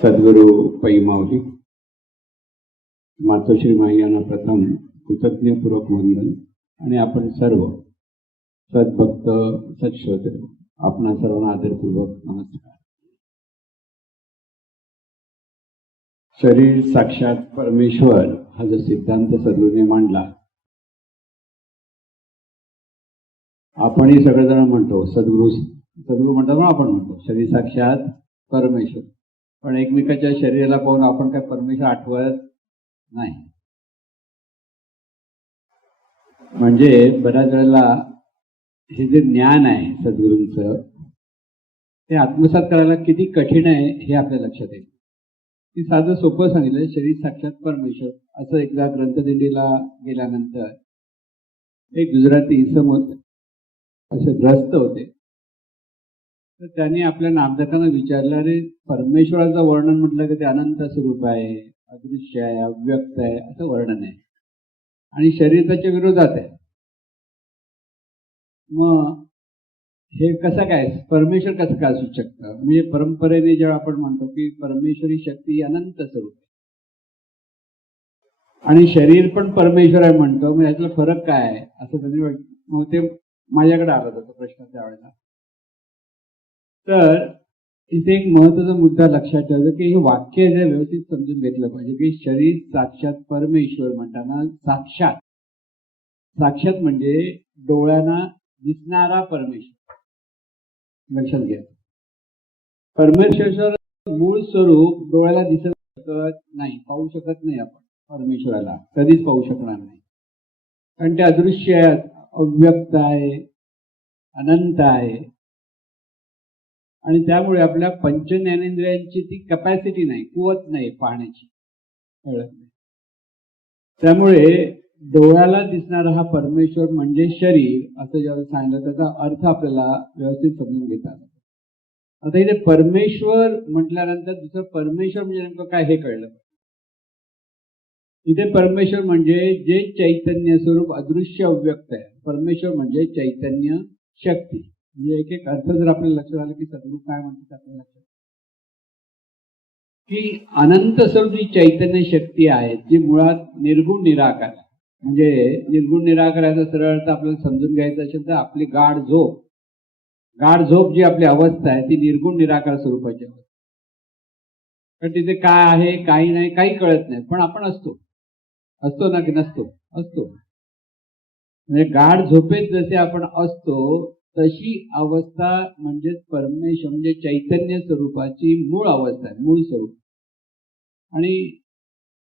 सद्गुरू पै माऊली मातोश्री माई यांना प्रथम कृतज्ञपूर्वक वंदन आणि आपण सर्व सद्भक्त सत्श्रोते आपणा सर्वांना आदरपूर्वक नमस्कार. शरीर साक्षात परमेश्वर हा जो सिद्धांत सद्गुरूने मांडला, आपणही सगळेजण म्हणतो सद्गुरू म्हणतो, आपण म्हणतो शरीर साक्षात परमेश्वर, पण एकमेकाच्या शरीराला पाहून आपण काय परमेश्वर आठवत नाही. म्हणजे बऱ्याच वेळेला हे जे ज्ञान आहे सद्गुरूंचं ते आत्मसात करायला किती कठीण आहे हे आपल्या लक्षात येईल. की साधं सोपं सांगितलं, शरीर साक्षात परमेश्वर असं एकदा ग्रंथदिंडीला गेल्यानंतर एक गुजराती इसम होते, असे ग्रस्त होते. तर त्यांनी आपल्या नामधारकांना विचारलं, अरे परमेश्वराचं वर्णन म्हटलं की ते अनंत स्वरूप आहे, अदृश्य आहे, अव्यक्त आहे असं वर्णन आहे आणि शरीर त्याच्या विरोधात आहे. मग हे कसं काय परमेश्वर कसं काय असू शकतं? म्हणजे परंपरेने जेव्हा आपण म्हणतो की परमेश्वरी शक्ती ही अनंत स्वरूप आहे आणि शरीर पण परमेश्वर आहे म्हणतो, मग यातला फरक काय आहे असं त्यांनी मग ते माझ्याकडे आला होता प्रश्न त्यावेळेला. तर इथे एक महत्त्वाचा मुद्दा लक्षात ठेवायचा की हे वाक्य जे व्यवस्थित समजून घेतलं पाहिजे की शरीर साक्षात परमेश्वर म्हणताना साक्षात म्हणजे डोळ्यांना दिसणारा परमेश्वर लक्षात घ्या. परमेश्वर मूळ स्वरूप डोळ्याला दिसू शकत नाही, पाहू शकत नाही. आपण परमेश्वराला कधीच पाहू शकणार नाही, कारण ते अदृश्य आहे, अव्यक्त आहे, अनंत आहे आणि त्यामुळे आपल्या पंच ज्ञानेंद्रियांची ती कपॅसिटी नाही, कुवत नाही पाहण्याची, कळत नाही. त्यामुळे डोळ्याला दिसणारा हा परमेश्वर म्हणजे शरीर असं जेव्हा सांगितलं त्याचा अर्थ आपल्याला व्यवस्थित समजून घेता आला. आता इथे परमेश्वर म्हटल्यानंतर दुसरं परमेश्वर म्हणजे नेमकं काय हे कळलं. इथे परमेश्वर म्हणजे जे चैतन्य स्वरूप अदृश्य अव्यक्त आहे. परमेश्वर म्हणजे चैतन्य शक्ती. म्हणजे एक एक अर्थ जर आपल्याला लक्षात आलं की सद्गुरू काय म्हणतात आपल्याला लक्षात की अनंत स्वरूप जी चैतन्य शक्ती आहे जी मुळात निर्गुण निराकार आहे. म्हणजे निर्गुण निराकाराचा सरळ अर्थ आपल्याला समजून घ्यायचा असेल तर आपली गाढ झोप जी आपली अवस्था आहे ती निर्गुण निराकार स्वरूपाची अवस्था. तर तिथे काय आहे काही नाही काही कळत नाही, पण आपण असतो ना की नसतो? असतो. म्हणजे गाढ झोपेत जसे आपण असतो तशी अवस्था म्हणजे परमेश्वर म्हणजे चैतन्य स्वरूपाची मूळ अवस्था आहे, मूळ स्वरूप. आणि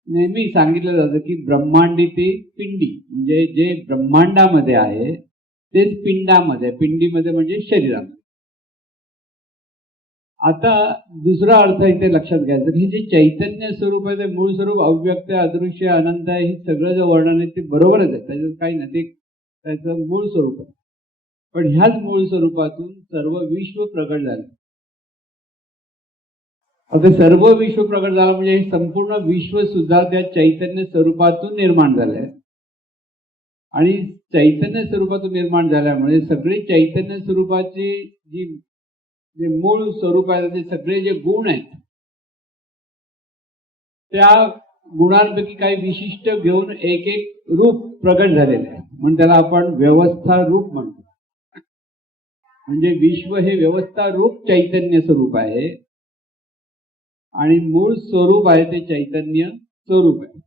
नेहमी सांगितलं जातं की ब्रह्मांडी ती पिंडी, म्हणजे जे ब्रह्मांडामध्ये आहे तेच पिंडामध्ये, पिंडीमध्ये म्हणजे शरीरामध्ये. आता दुसरा अर्थ इथे लक्षात घ्यायचा की जे चैतन्य स्वरूप आहे ते मूळ स्वरूप अव्यक्त, अदृश्य, अनंत आहे. हे सगळं जे वर्णन आहे ते बरोबरच आहे, त्याच्यात काही नाही, ते त्याचं मूळ स्वरूप आहे. पण ह्याच मूळ स्वरूपातून सर्व विश्व प्रगट झालं. आता सर्व विश्व प्रगट झालं म्हणजे संपूर्ण विश्व सुद्धा त्या चैतन्य स्वरूपातून निर्माण झालंय आणि चैतन्य स्वरूपातून निर्माण झाल्यामुळे सगळे चैतन्य स्वरूपाची जे मूळ स्वरूप आहे ते सगळे जे गुण आहेत त्या गुणांपैकी काही विशिष्ट घेऊन एक एक रूप प्रगट झालेले आहे, म्हणून त्याला आपण व्यवस्था रूप म्हणतो. म्हणजे विश्व हे व्यवस्था रूप चैतन्य स्वरूप आहे आणि मूळ स्वरूप आहे ते चैतन्य स्वरूप आहे.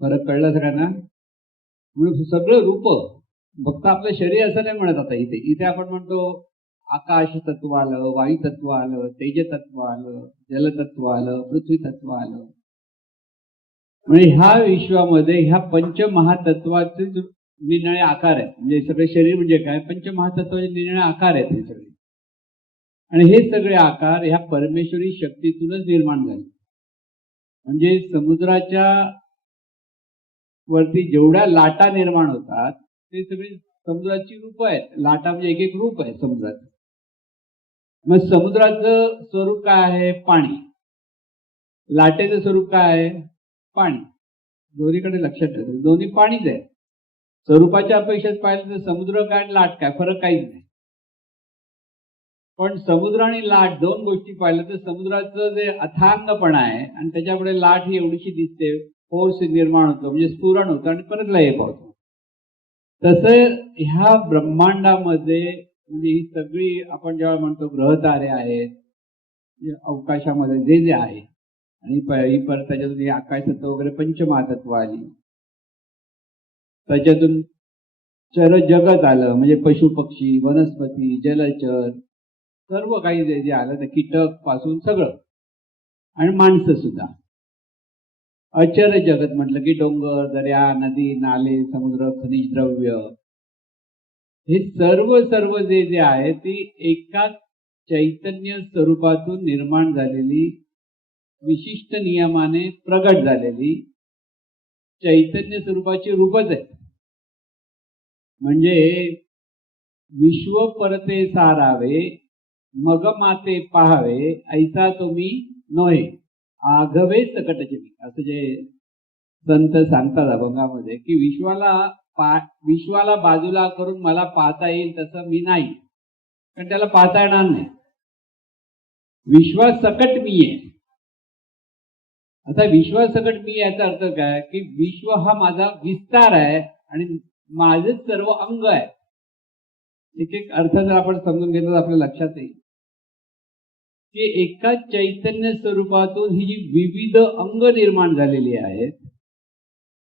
फरक कळला सगळ्यांना? म्हणून सगळं रूप फक्त आपलं शरीर असं नाही म्हणत. आता इथे आपण म्हणतो आकाश तत्व आलं, वायू तत्व आलं, तेज तत्व आलं, जलतत्व आलं, पृथ्वी तत्व आलं. म्हणजे ह्या विश्वामध्ये ह्या पंचमहातत्वाचे निरनिराळे आकार आहेत. म्हणजे सगळे शरीर म्हणजे काय, पंचमहातत्वाचे निरनिराळे आकार आहेत हे सगळे. आणि हे सगळे आकार ह्या परमेश्वरी शक्तीतूनच निर्माण झाले. म्हणजे समुद्राच्या वरती जेवढ्या लाटा निर्माण होतात ते सगळे समुद्राची रूप आहेत. लाटा म्हणजे एक एक रूप आहे समुद्राचं. मग समुद्राचं स्वरूप काय आहे? पाणी. लाटेचं स्वरूप काय आहे? पाणी. दोन्हीकडे लक्षात ठेवायचं, दोन्ही पाणीच आहे. स्वरूपाच्या अपेक्षेत पाहिलं तर समुद्र काय लाट काय फरक काहीच नाही. पण समुद्र आणि लाट दोन गोष्टी पाहिल्या तर समुद्राचं जे अथांगपणा आहे आणि त्याच्यापुढे लाट ही एवढीशी दिसते, फोर्स निर्माण होतो म्हणजे स्फुरण होतं आणि परत लय पावतो. तसं ह्या ब्रह्मांडामध्ये म्हणजे ही सगळी आपण जेव्हा म्हणतो ग्रहतारे आहेत अवकाशामध्ये जे जे आहे आणि परत त्याच्यातून हे आकाश तत्व वगैरे पंचमहातत्व आली, त्याच्यातून चर जगत आलं म्हणजे पशु पक्षी वनस्पती जलचर सर्व काही जे जे आलं ते कीटक पासून सगळं आणि माणसं सुद्धा. अचर जगत म्हटलं की डोंगर दर्या नदी नाले समुद्र खनिज द्रव्य हे सर्व सर्व जे जे आहे ती एकाच चैतन्य स्वरूपातून निर्माण झालेली विशिष्ट नियमाने प्रगट झालेली चैतन्य स्वरूपाची रूपच आहे. म्हणजे विश्व परते सारावे मग माते पाहावे ऐसा तुम्ही नोहे आघवे सकटचे असं जे संत सांगतात अभंगामध्ये की विश्वाला बाजूला करून मला पाहता येईल तसं मी नाही, कारण त्याला पाहता येणार नाही. विश्वासकट मी आहे. आता विश्वासकट मी याचा अर्थ काय की विश्व हा माझा विस्तार आहे आणि माझे सर्व अंग आहे. एक एक अर्थ जर आपण समजून घेतलं तर आपल्या लक्षात येईल की एका चैतन्य स्वरूपातून ही जी विविध अंग निर्माण झालेली आहेत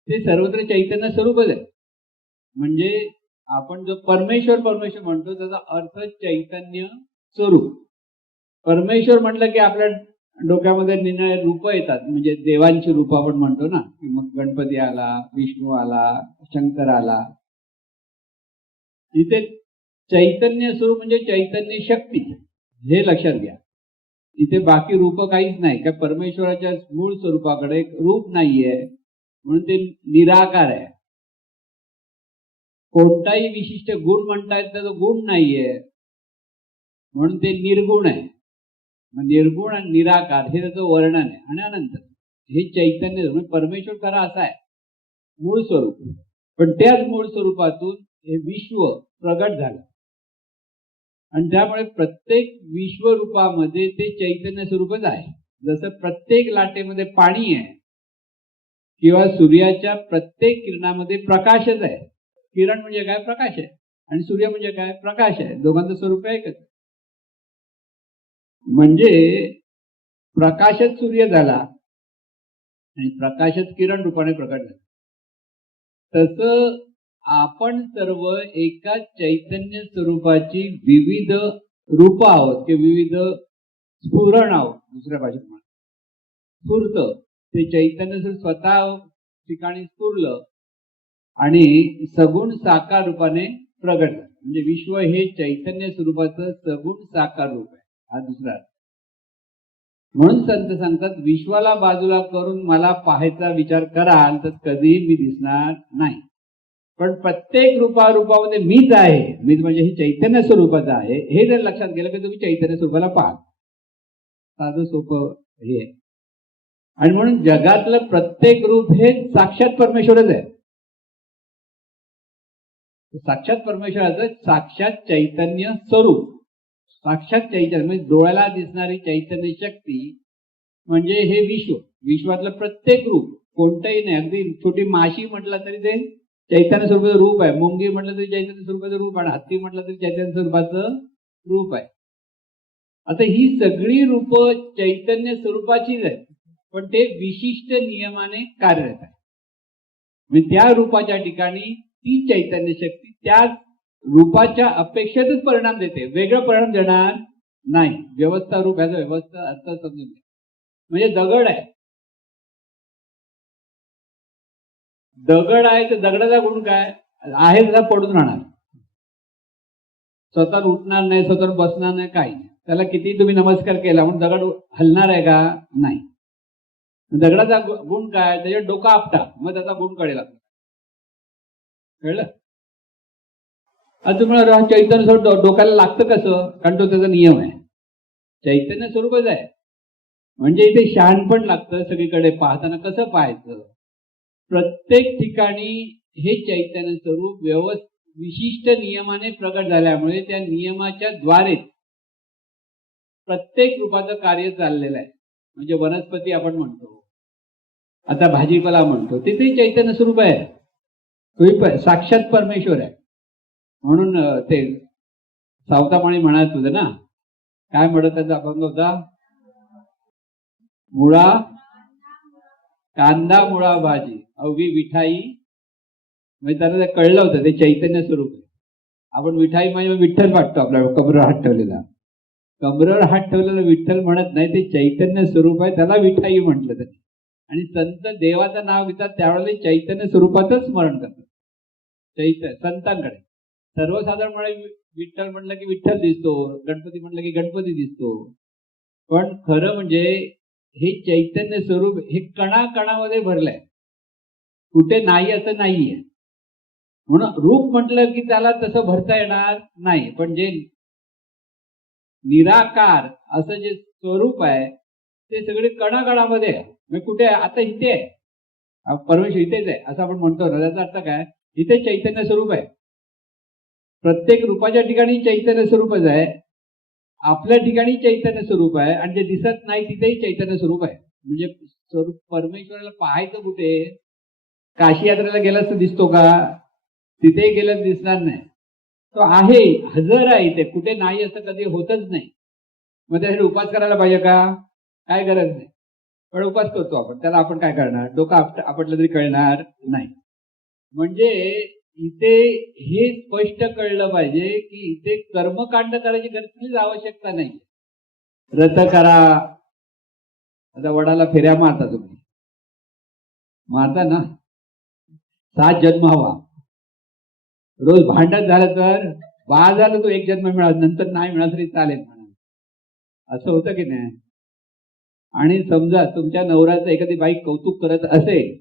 ते सर्वत्र चैतन्य स्वरूपच आहे. म्हणजे आपण जो परमेश्वर परमेश्वर म्हणतो त्याचा अर्थ चैतन्य स्वरूप. परमेश्वर म्हटलं की आपल्या डोक्यामध्ये निरनिराळे रूप येतात, म्हणजे देवांची रूप आपण म्हणतो ना, की मग गणपती आला, विष्णू आला, शंकर आला. इथे चैतन्य स्वरूप म्हणजे चैतन्य शक्ती हे लक्षात घ्या. इथे बाकी रूप काहीच नाही. काय परमेश्वराच्या मूळ स्वरूपाकडे एक रूप नाहीये म्हणून ते निराकार आहे. कोणताही विशिष्ट गुण म्हणता येत तर तो गुण नाहीये म्हणून ते निर्गुण आहे. निर्गुण आणि निराकार हे त्याचं वर्णन आहे. आणि अनंत हे चैतन्य म्हणजे परमेश्वर खरा असा आहे मूळ स्वरूप, पण त्याच मूळ स्वरूपातून हे विश्व प्रगट झालं आणि त्यामुळे प्रत्येक विश्वरूपामध्ये ते चैतन्य स्वरूपच आहे. जसं प्रत्येक लाटेमध्ये पाणी आहे किंवा सूर्याच्या प्रत्येक किरणामध्ये प्रकाशच आहे. किरण म्हणजे काय? प्रकाश आहे. आणि सूर्य म्हणजे काय? प्रकाश आहे. दोघांचं स्वरूप एकच. म्हणजे प्रकाशच सूर्य झाला आणि प्रकाशच किरण रूपाने प्रकट झाला. तसं आपण सर्व एका चैतन्य स्वरूपाची विविध रूप आहोत किंवा विविध स्फुरण आहोत. दुसऱ्या भाषेत म्हणा स्फूर्त ते चैतन्य स्वतः ठिकाणी स्फुरलं आणि सगुण साकार रूपाने प्रगट झालं. म्हणजे विश्व हे चैतन्य स्वरूपाचं सगुण साकार रूप आहे. हा दुसरा. म्हणून संत सांगतात विश्वाला बाजूला करून मला पाहायचा विचार कराल तर कधीही मी दिसणार नाही, पण प्रत्येक रूपामध्ये मीच आहे. मीच म्हणजे हे चैतन्य स्वरूपाचं आहे हे जर लक्षात गेलं की तुम्ही चैतन्य स्वरूपाला पाहाल. साधं सोपं हे आहे. आणि म्हणून जगातलं प्रत्येक रूप हे साक्षात परमेश्वरच आहे. साक्षात परमेश्वराचं साक्षात चैतन्य स्वरूप साक्षात चैतन्य म्हणजे डोळ्याला दिसणारी चैतन्य शक्ती म्हणजे हे विश्व. विश्वातलं प्रत्येक रूप कोणतंही नाही. अगदी छोटी माशी म्हटलं तरी ते चैतन्य स्वरूपाचं रूप आहे. मुंगी म्हटलं तरी चैतन्य स्वरूपाचं रूप आहे. हत्ती म्हटलं तरी चैतन्य स्वरूपाचं रूप आहे. आता ही सगळी रूप चैतन्य स्वरूपाचीच आहेत, पण ते विशिष्ट नियमाने कार्यरत आहे. म्हणजे त्या रूपाच्या ठिकाणी ती चैतन्य शक्ती त्या रूपाच्या अपेक्षेतच परिणाम देते. वेगळं परिणाम देणार नाही. व्यवस्था रूप ह्याचा व्यवस्था अर्थ समजून घ्या. म्हणजे दगड आहे, दगड आहे तर दगडाचा गुण काय आहे? तसा पडून राहणार, स्वतः उठणार नाही, स्वतः बसणार नाही, काही नाही. त्याला किती तुम्ही नमस्कार केला म्हणून दगड हलणार आहे का? नाही. दगडाचा गुण काय? त्याच्यात डोकं आपटा, मग त्याचा गुण कळेल. कळलं? आता तुम्हाला चैतन्य स्वरूप डोक्याला लागतं कसं? कारण तो त्याचा नियम आहे. चैतन्य स्वरूपच आहे. म्हणजे इथे शहाणपण लागतं. सगळीकडे पाहताना कसं पाहायचं? प्रत्येक ठिकाणी हे चैतन्य स्वरूप विशिष्ट नियमाने प्रगट झाल्यामुळे त्या नियमाच्या द्वारे प्रत्येक रूपाचं कार्य चाललेलं आहे. म्हणजे वनस्पती आपण म्हणतो, आता भाजीपाला म्हणतो, तिथे चैतन्य स्वरूप आहे. तोही साक्षात परमेश्वर आहे. म्हणून ते सावतामाळी म्हणायचं होतं ना, काय म्हणत त्याचा अभंग होता, मुळा कांदा मुळा भाजी अवघी विठाई. म्हणजे त्याला ते कळलं होतं ते चैतन्य स्वरूप आहे. आपण विठाई म्हणजे विठ्ठल वाटतो, आपल्या कमरेवर हात ठेवलेला. कमरेवर हात ठेवलेला विठ्ठल म्हणत नाही, ते चैतन्य स्वरूप आहे, त्याला विठाई म्हटलं त्यांनी. आणि संत देवाचं नाव घेतात त्यावेळेला चैतन्य स्वरूपातच स्मरण करतात. संतांकडे सर्वसाधारणपणे विठ्ठल म्हणलं की विठ्ठल दिसतो, गणपती म्हणलं की गणपती दिसतो. पण खरं म्हणजे हे चैतन्य स्वरूप हे कणाकणामध्ये भरलंय, कुठे नाही असं नाहीये. म्हणून रूप म्हटलं की त्याला तसं भरता येणार नाही. पण जे निराकार असं जे स्वरूप आहे ते सगळे कणाकणामध्ये आहे. म्हणजे कुठे आता इथे आहे, परमेश्वर इथेच आहे असं आपण म्हणतो ना, त्याचा अर्थ काय, इथे चैतन्य स्वरूप आहे. प्रत्येक रूपाच्या ठिकाणी चैतन्य स्वरूपच आहे. आपल्या ठिकाणी चैतन्य स्वरूप आहे आणि जे दिसत नाही तिथेही चैतन्य स्वरूप आहे. म्हणजे स्वरूप परमेश्वराला पाहायचं कुठे, काशी यात्रेला गेलास तर दिसतो का, तिथेही गेलं दिसणार नाही. तो आहे, हजर आहे इथे, कुठे नाही असं कधी होतच नाही. मग त्यासाठी उपास करायला पाहिजे का, काय गरज नाही. पण उपास करतो आपण, त्याला आपण काय करणार, डोकं आपटलं तरी कळणार नाही. म्हणजे इथे हे स्पष्ट कळलं पाहिजे की इथे कर्मकांड करायची गरज आवश्यकता नाही. व्रत करा, आता वडाला फेऱ्या मारता, तुम्ही मारता ना, 7 जन्म हवा. रोज भांडण झालं तर बाळ झालं तो 1 जन्म मिळाला, नंतर नाही मिळाला तरी चालेल म्हणा, असं होतं की नाही. आणि समजा तुमच्या नवऱ्याचं एखादी बाई कौतुक करत असेल,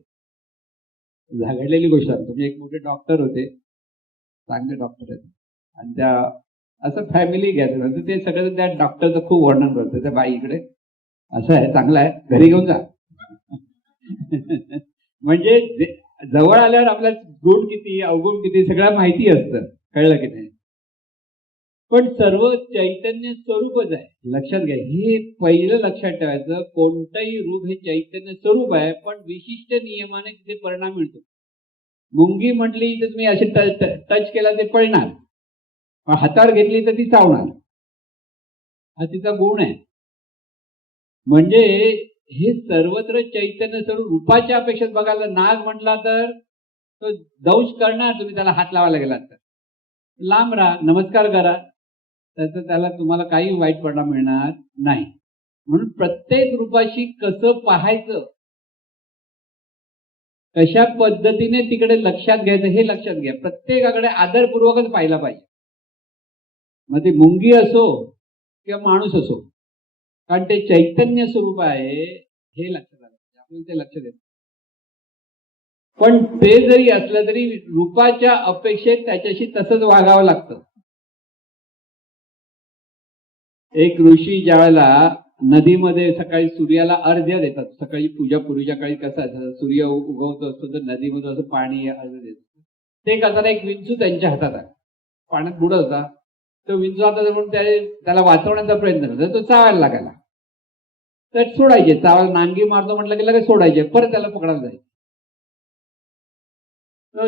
घडलेली गोष्ट आहे. तुम्ही एक मोठे डॉक्टर होते, चांगले डॉक्टर आहेत, आणि त्या असं फॅमिली घ्यायचं तर ते सगळं त्या डॉक्टरचं खूप वर्णन करतं, त्या बाईकडे असं आहे, चांगलं आहे, घरी घेऊन जा. म्हणजे जवळ आल्यावर आपल्या गुण किती अवगुण किती सगळं माहिती असतं, कळलं की नाही. पण सर्व चैतन्य स्वरूपच आहे, लक्षात घ्या. हे पहिलं लक्षात ठेवायचं, कोणतंही रूप हे चैतन्य स्वरूप आहे, पण विशिष्ट नियमाने तिथे परिणाम मिळतो. मुंगी म्हटली तर तुम्ही असे टच केला ते पळणार, पण हातावर घेतली तर ती चावणार, हा तिचा गुण आहे. म्हणजे हे सर्वत्र चैतन्य स्वरूप रूपाच्या अपेक्षेत बघायला, नाग म्हटला तर तो दंश करणार, तुम्ही त्याला हात लावायला गेलात तर लांब राहा, नमस्कार करा, त्याचं त्याला तुम्हाला काही वाईट परिणाम मिळणार नाही. म्हणून प्रत्येक रूपाशी कसं पाहायचं, कशा पद्धतीने तिकडे लक्षात घ्यायचं हे लक्षात घ्या. प्रत्येकाकडे आदरपूर्वकच पाहिला पाहिजे, मग ती मुंगी असो किंवा माणूस असो, कारण ते चैतन्य स्वरूप आहे हे लक्षात आलं, आपल्याला ते लक्षात येतं. पण ते जरी असलं तरी रूपाच्या अपेक्षेत त्याच्याशी तसंच वागावं लागतं. एक ऋषी ज्या वेळेला नदीमध्ये सकाळी सूर्याला अर्घ्य देतात, सकाळी पूजा पूर्वीच्या काळी कसं असं सूर्य उगवतो असतो तर नदीमध्ये असं पाणी अर्घ्य देतात. ते करताना एक विंचू त्यांच्या हातात आहे, पाण्यात बुडत होता, तो विंचू हातात म्हणून त्याला वाचवण्याचा प्रयत्न करतो, तो चावायला लागायला, तर सोडायचे, चावायला नांगी मारतो म्हटलं की लगेच सोडायचे, परत त्याला पकडायला जायचे.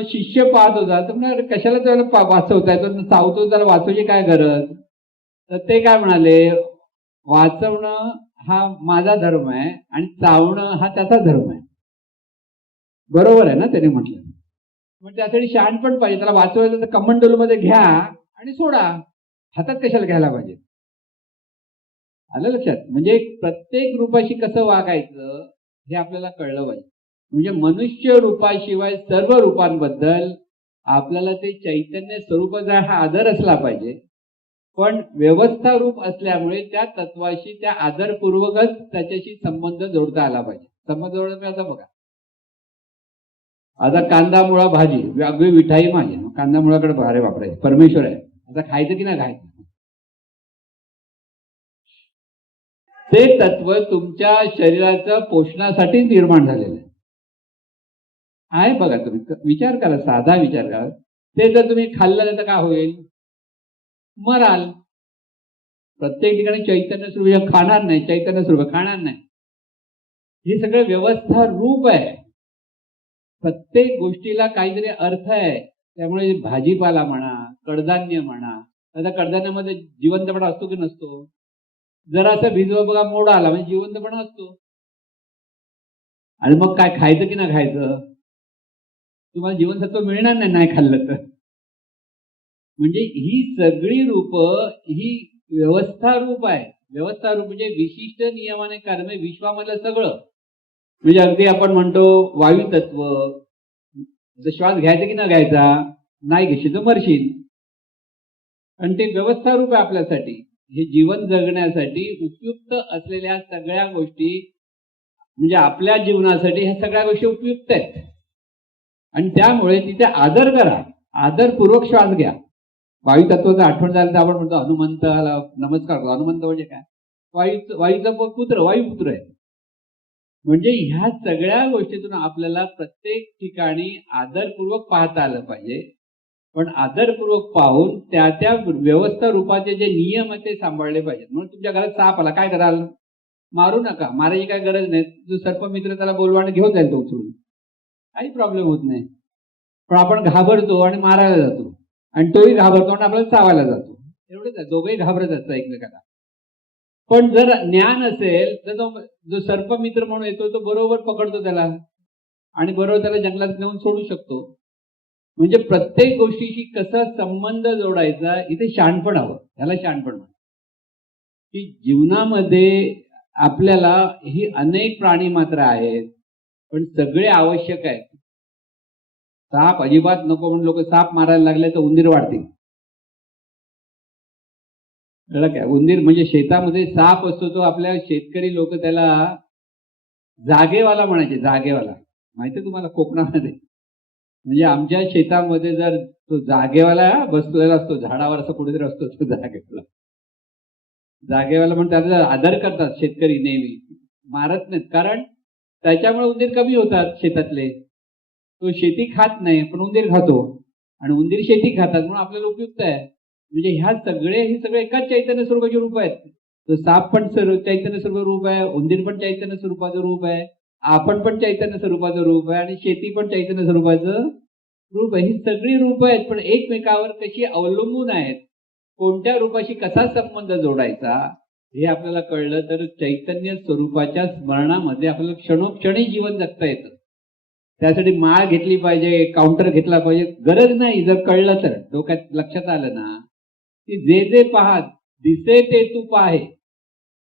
शिष्य पाहत होता, तर म्हणजे कशाला त्याला वाचवताय, तो चावतो, त्याला वाचवायची काय गरज. तर ते काय म्हणाले, वाचवणं हा माझा धर्म आहे आणि चावणं हा त्याचा धर्म आहे. बरोबर आहे ना, त्याने म्हटलं. मग त्यासाठी शहाणपण पाहिजे, त्याला वाचवायचं तर कमंडलूमध्ये घ्या आणि सोडा, हातात कशाला घ्यायला पाहिजे. आलं लक्षात. म्हणजे प्रत्येक रूपाशी कसं वागायचं हे आपल्याला कळलं पाहिजे. म्हणजे मनुष्य रूपाशिवाय सर्व रूपांबद्दल आपल्याला ते चैतन्य स्वरूपाचा हा आदर असला पाहिजे. पण व्यवस्था रूप असल्यामुळे त्या तत्वाशी त्या आदरपूर्वकच त्याच्याशी संबंध जोडता आला पाहिजे. संबंध जोडता आता बघा, आता कांदा मुळा भाजी अगदी विठाई माझी, कांदा मुळाकडे भारे वापरायचे, परमेश्वर आहे, आता खायचं की नाही खायचं. ते तत्व तुमच्या शरीराच्या पोषणासाठी निर्माण झालेलं आहे. बघा, तुम्ही विचार करा, साधा विचार करा, ते जर तुम्ही खाल्लं तर काय होईल, मराल. प्रत्येक ठिकाणी चैतन्य स्वरूप खाणार नाही, चैतन्य स्वरूप खाणार नाही. हे सगळं व्यवस्था रूप आहे. प्रत्येक गोष्टीला काहीतरी अर्थ आहे. त्यामुळे भाजीपाला म्हणा, कडधान्य म्हणा, आता कडधान्यामध्ये जिवंतपणा असतो की नसतो? जरासं भिजवा बघा, मोड आला म्हणजे जिवंतपणा असतो. आणि मग काय खायचं की नाही खायचं? तुम्हाला जीवनसत्व मिळणार नाही, नाही खाल्लं तर. म्हणजे ही सगळी रूप ही व्यवस्था रूप आहे. व्यवस्था रूप म्हणजे विशिष्ट नियमाने कार्य, विश्वामधलं सगळं. म्हणजे अगदी आपण म्हणतो वायू तत्व, श्वास घ्यायचा की न घ्यायचा, नाही घेशील तर मरशील. आणि ते व्यवस्था रूप आहे आपल्यासाठी. हे जीवन जगण्यासाठी उपयुक्त असलेल्या सगळ्या गोष्टी, म्हणजे आपल्या जीवनासाठी ह्या सगळ्या गोष्टी उपयुक्त आहेत. आणि त्यामुळे तिथे आदर करा, आदरपूर्वक श्वास घ्या. वायू तत्वाचं आठवण झालं तर आपण म्हणतो हनुमंताला नमस्कार करतो. हनुमंत म्हणजे काय? वायूचा पुत्र, वायुपुत्र आहे. म्हणजे ह्या सगळ्या गोष्टीतून आपल्याला प्रत्येक ठिकाणी आदरपूर्वक पाहता आलं पाहिजे. पण आदरपूर्वक पाहून त्या त्या व्यवस्था रूपाचे जे नियम आहेत ते सांभाळले पाहिजेत. म्हणून तुमच्या घरात साप आला, काय कराल? मारू नका, मारायची काय गरज नाही. जो सर्पमित्र त्याला बोलवा आणि घेऊन जाईल तो उचलून, काही प्रॉब्लेम होत नाही. पण आपण घाबरतो आणि मारायला जातो, आणि तोही घाबरतो आणि आपल्याला चावायला जातो. एवढंच आहे, दोघंही घाबरत असतात एकमेकाला. पण जर ज्ञान असेल तर तो जो सर्पमित्र म्हणून येतो तो बरोबर पकडतो त्याला आणि बरोबर त्याला जंगलात नेऊन सोडू शकतो. म्हणजे प्रत्येक गोष्टीशी कसा संबंध जोडायचा, इथे शहाणपण हवं. त्याला शहाणपण म्हणतात. की जीवनामध्ये आपल्याला ही अनेक प्राणी मात्र आहेत, पण सगळे आवश्यक आहेत. साप अजिबात नको म्हणून लोक साप मारायला लागले तर उंदीर वाढतील. कळलं काय? उंदीर म्हणजे शेतामध्ये साप असतो तो आपल्या शेतकरी लोक त्याला जागेवाला म्हणायचे. जागेवाला माहिती तुम्हाला कोकणामध्ये? म्हणजे आमच्या शेतामध्ये जर तो जागेवाला बसलेला असतो, झाडावर असं कुठेतरी असतो तो जागेवाला. जागेवाला म्हणून त्याचा आदर करतात शेतकरी, नेहमी मारत नाहीत. कारण त्याच्यामुळे उंदीर कमी होतात शेतातले. तो शेती खात नाही पण उंदीर खातो, आणि उंदीर शेती खातात म्हणून आपल्याला उपयुक्त आहे. म्हणजे ह्या हे सगळे एकाच चैतन्य स्वरूपाचे रूप आहेत. तो साप पण चैतन्य स्वरूप रूप आहे, उंदीर पण चैतन्य स्वरूपाचं रूप आहे, आपण पण चैतन्य स्वरूपाचं रूप आहे, आणि शेती पण चैतन्य स्वरूपाचं रूप आहे. ही सगळी रूप आहेत, पण एकमेकावर कशी अवलंबून आहेत. कोणत्या रूपाशी कसा संबंध जोडायचा हे आपल्याला कळलं तर चैतन्य स्वरूपाच्या स्मरणामध्ये आपल्याला क्षणोक्षणी जीवन जगता येतं. त्यासाठी माळ घेतली पाहिजे, काउंटर घेतला पाहिजे, गरज नाही. जर कळलं तर, डोक्यात लक्षात आलं ना, की जे जे पाहत दिसे ते तू पाहे,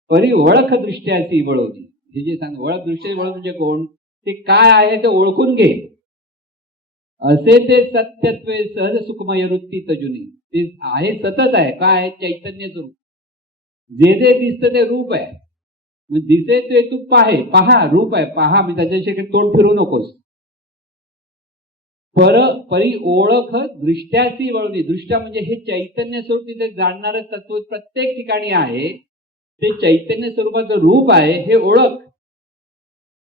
परी ओळख दृष्ट्याची वळवली. हे जे सांग, ओळख दृष्ट्याची वळख म्हणजे कोण? ते काय आहे ते ओळखून घे. असे ते सत्यत्वे सहज सुखमय वृत्ती तजुनी. ते आहे, सतत आहे. काय? चैतन्य स्वरूप. जे जे दिसतं ते रूप आहे. दिसे ते तू पाहे, पहा, रूप आहे, पहा. मी त्याच्याशी तोंड फिरू नकोस. परी ओळख दृष्ट्याची वळवली. दृष्ट्या म्हणजे हे चैतन्य स्वरूप तिथे जाणणारं तत्व प्रत्येक ठिकाणी आहे. ते चैतन्य स्वरूपाचं रूप आहे, हे ओळख.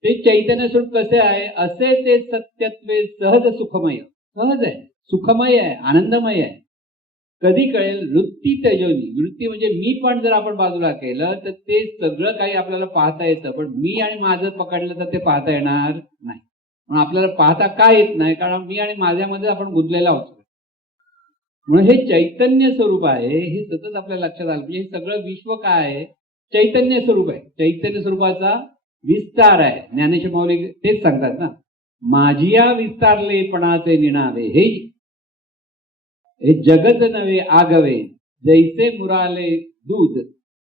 ते चैतन्य स्वरूप कसे आहे? असे ते सत्यत्वे सहज सुखमय. सहज आहे, सुखमय आहे, आनंदमय आहे. कधी कळेल? वृत्ती तजोनी. वृत्ती म्हणजे मी पण जर आपण बाजूला केलं तर ते सगळं काही आपल्याला पाहता येतं, पण मी आणि माझं पकडलं तर ते पाहता येणार नाही. म्हणून आपल्याला पाहता का येत नाही? कारण मी आणि माझ्यामध्ये आपण गुंतलेला आहोत. म्हणून हे चैतन्य स्वरूप आहे, हे सतत आपल्या लक्षात आलं. म्हणजे हे सगळं विश्व काय आहे? चैतन्य स्वरूप आहे. चैतन्य स्वरूपाचा विस्तार आहे. ज्ञानेश्वर माऊली तेच सांगतात ना, माझिया विस्तारलेपणाचे निनावे, हे जगत नव्हे आगवे, जैसे मुराले दूध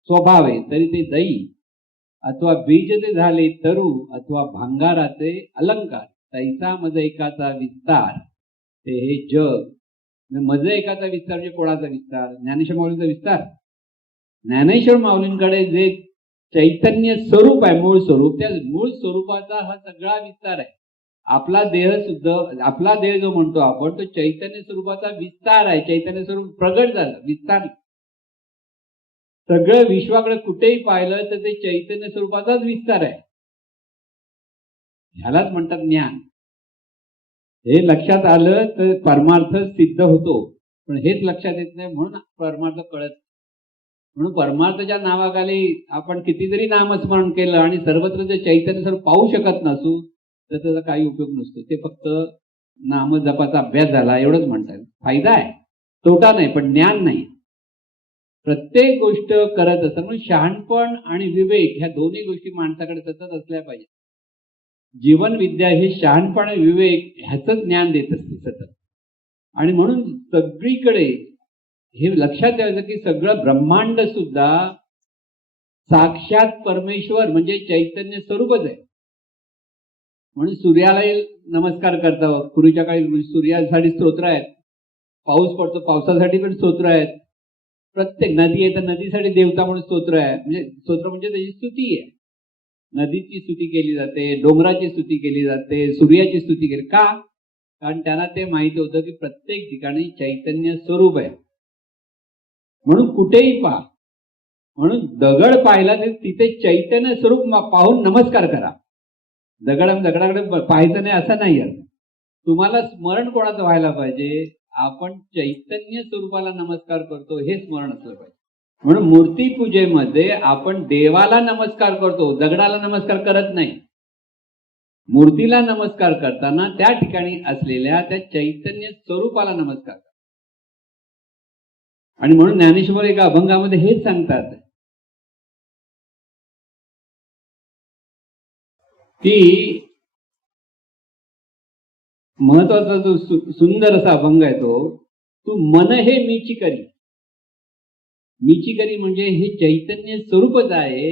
स्वभावे, तरी ते दही, अथवा बीज ते झाले तरु, अथवा भांगाराचे अलंकार, तैसा मज एकाचा विस्तार, ते हे जग. मज एकाचा विस्तार म्हणजे कोणाचा विस्तार? ज्ञानेश्वर माऊलींचा विस्तार. ज्ञानेश्वर माऊलींकडे जे चैतन्य स्वरूप आहे, मूळ स्वरूप, त्या मूळ स्वरूपाचा हा सगळा विस्तार आहे. आपला देह सुद्धा, आपला देह जो म्हणतो आपण, तो चैतन्य स्वरूपाचा विस्तार आहे. चैतन्य स्वरूप प्रगट झालं, विस्तार. सगळं विश्वाकडे कुठेही पाहिलं तर ते चैतन्य स्वरूपाचाच विस्तार आहे. ह्यालाच म्हणतात ज्ञान. हे लक्षात आलं तर परमार्थ सिद्ध होतो, पण हेच लक्षात येत नाही म्हणून परमार्थ कळत. म्हणून परमार्थाच्या नावाखाली आपण कितीतरी नामस्मरण केलं आणि सर्वत्र जे चैतन्य सर्व पाहू शकत नसू तर त्याचा काही उपयोग नसतो. ते फक्त नामजपाचा अभ्यास झाला एवढंच म्हणता येईल. फायदा आहे, तोटा नाही, पण ज्ञान नाही. प्रत्येक गोष्ट करत असताना म्हणून शहाणपण आणि विवेक ह्या दोन्ही गोष्टी माणसाकडे सतत असल्या पाहिजे. जीवन विद्या हे शहाणपण आणि विवेक ह्याचं ज्ञान देत असते सतत. आणि म्हणून सगळीकडे हे लक्षात ठेवायचं की सगळं ब्रह्मांड सुद्धा साक्षात परमेश्वर म्हणजे चैतन्य स्वरूपच आहे. म्हणून सूर्यालाही नमस्कार करतात. पूर्वीच्या काळी सूर्यासाठी स्तोत्र आहेत, पाऊस पडतो पावसासाठी पण स्तोत्र आहेत, प्रत्येक नदी आहे तर नदीसाठी देवता म्हणून स्तोत्र आहे. म्हणजे स्तोत्र म्हणजे त्याची स्तुती आहे. नदीची स्तुती केली जाते, डोंगराची स्तुती केली जाते, सूर्याची स्तुती केली. का? कारण त्यांना ते माहिती होतं की प्रत्येक ठिकाणी चैतन्य स्वरूप आहे. म्हणून कुठेही पहा, म्हणून दगड पाहिला तर तिथे चैतन्य स्वरूप पाहून नमस्कार करा. दगडाकडे पाहायचं नाही असं नाही आहे. तुम्हाला स्मरण कोणाचं व्हायला पाहिजे? आपण चैतन्य स्वरूपाला नमस्कार करतो हे स्मरण असलं पाहिजे. म्हणून मूर्ती पूजेमध्ये आपण देवाला नमस्कार करतो, दगडाला नमस्कार करत नाही. मूर्तीला नमस्कार करताना त्या ठिकाणी असलेल्या त्या चैतन्य स्वरूपाला नमस्कार करतो. आणि म्हणून ज्ञानेश्वर एका अभंगामध्ये हेच सांगतात की महत्वाचा जो सुंदर असा अभंग आहे तो, तू मन हे मीची करी. मीची करी म्हणजे हे चैतन्य स्वरूपच आहे.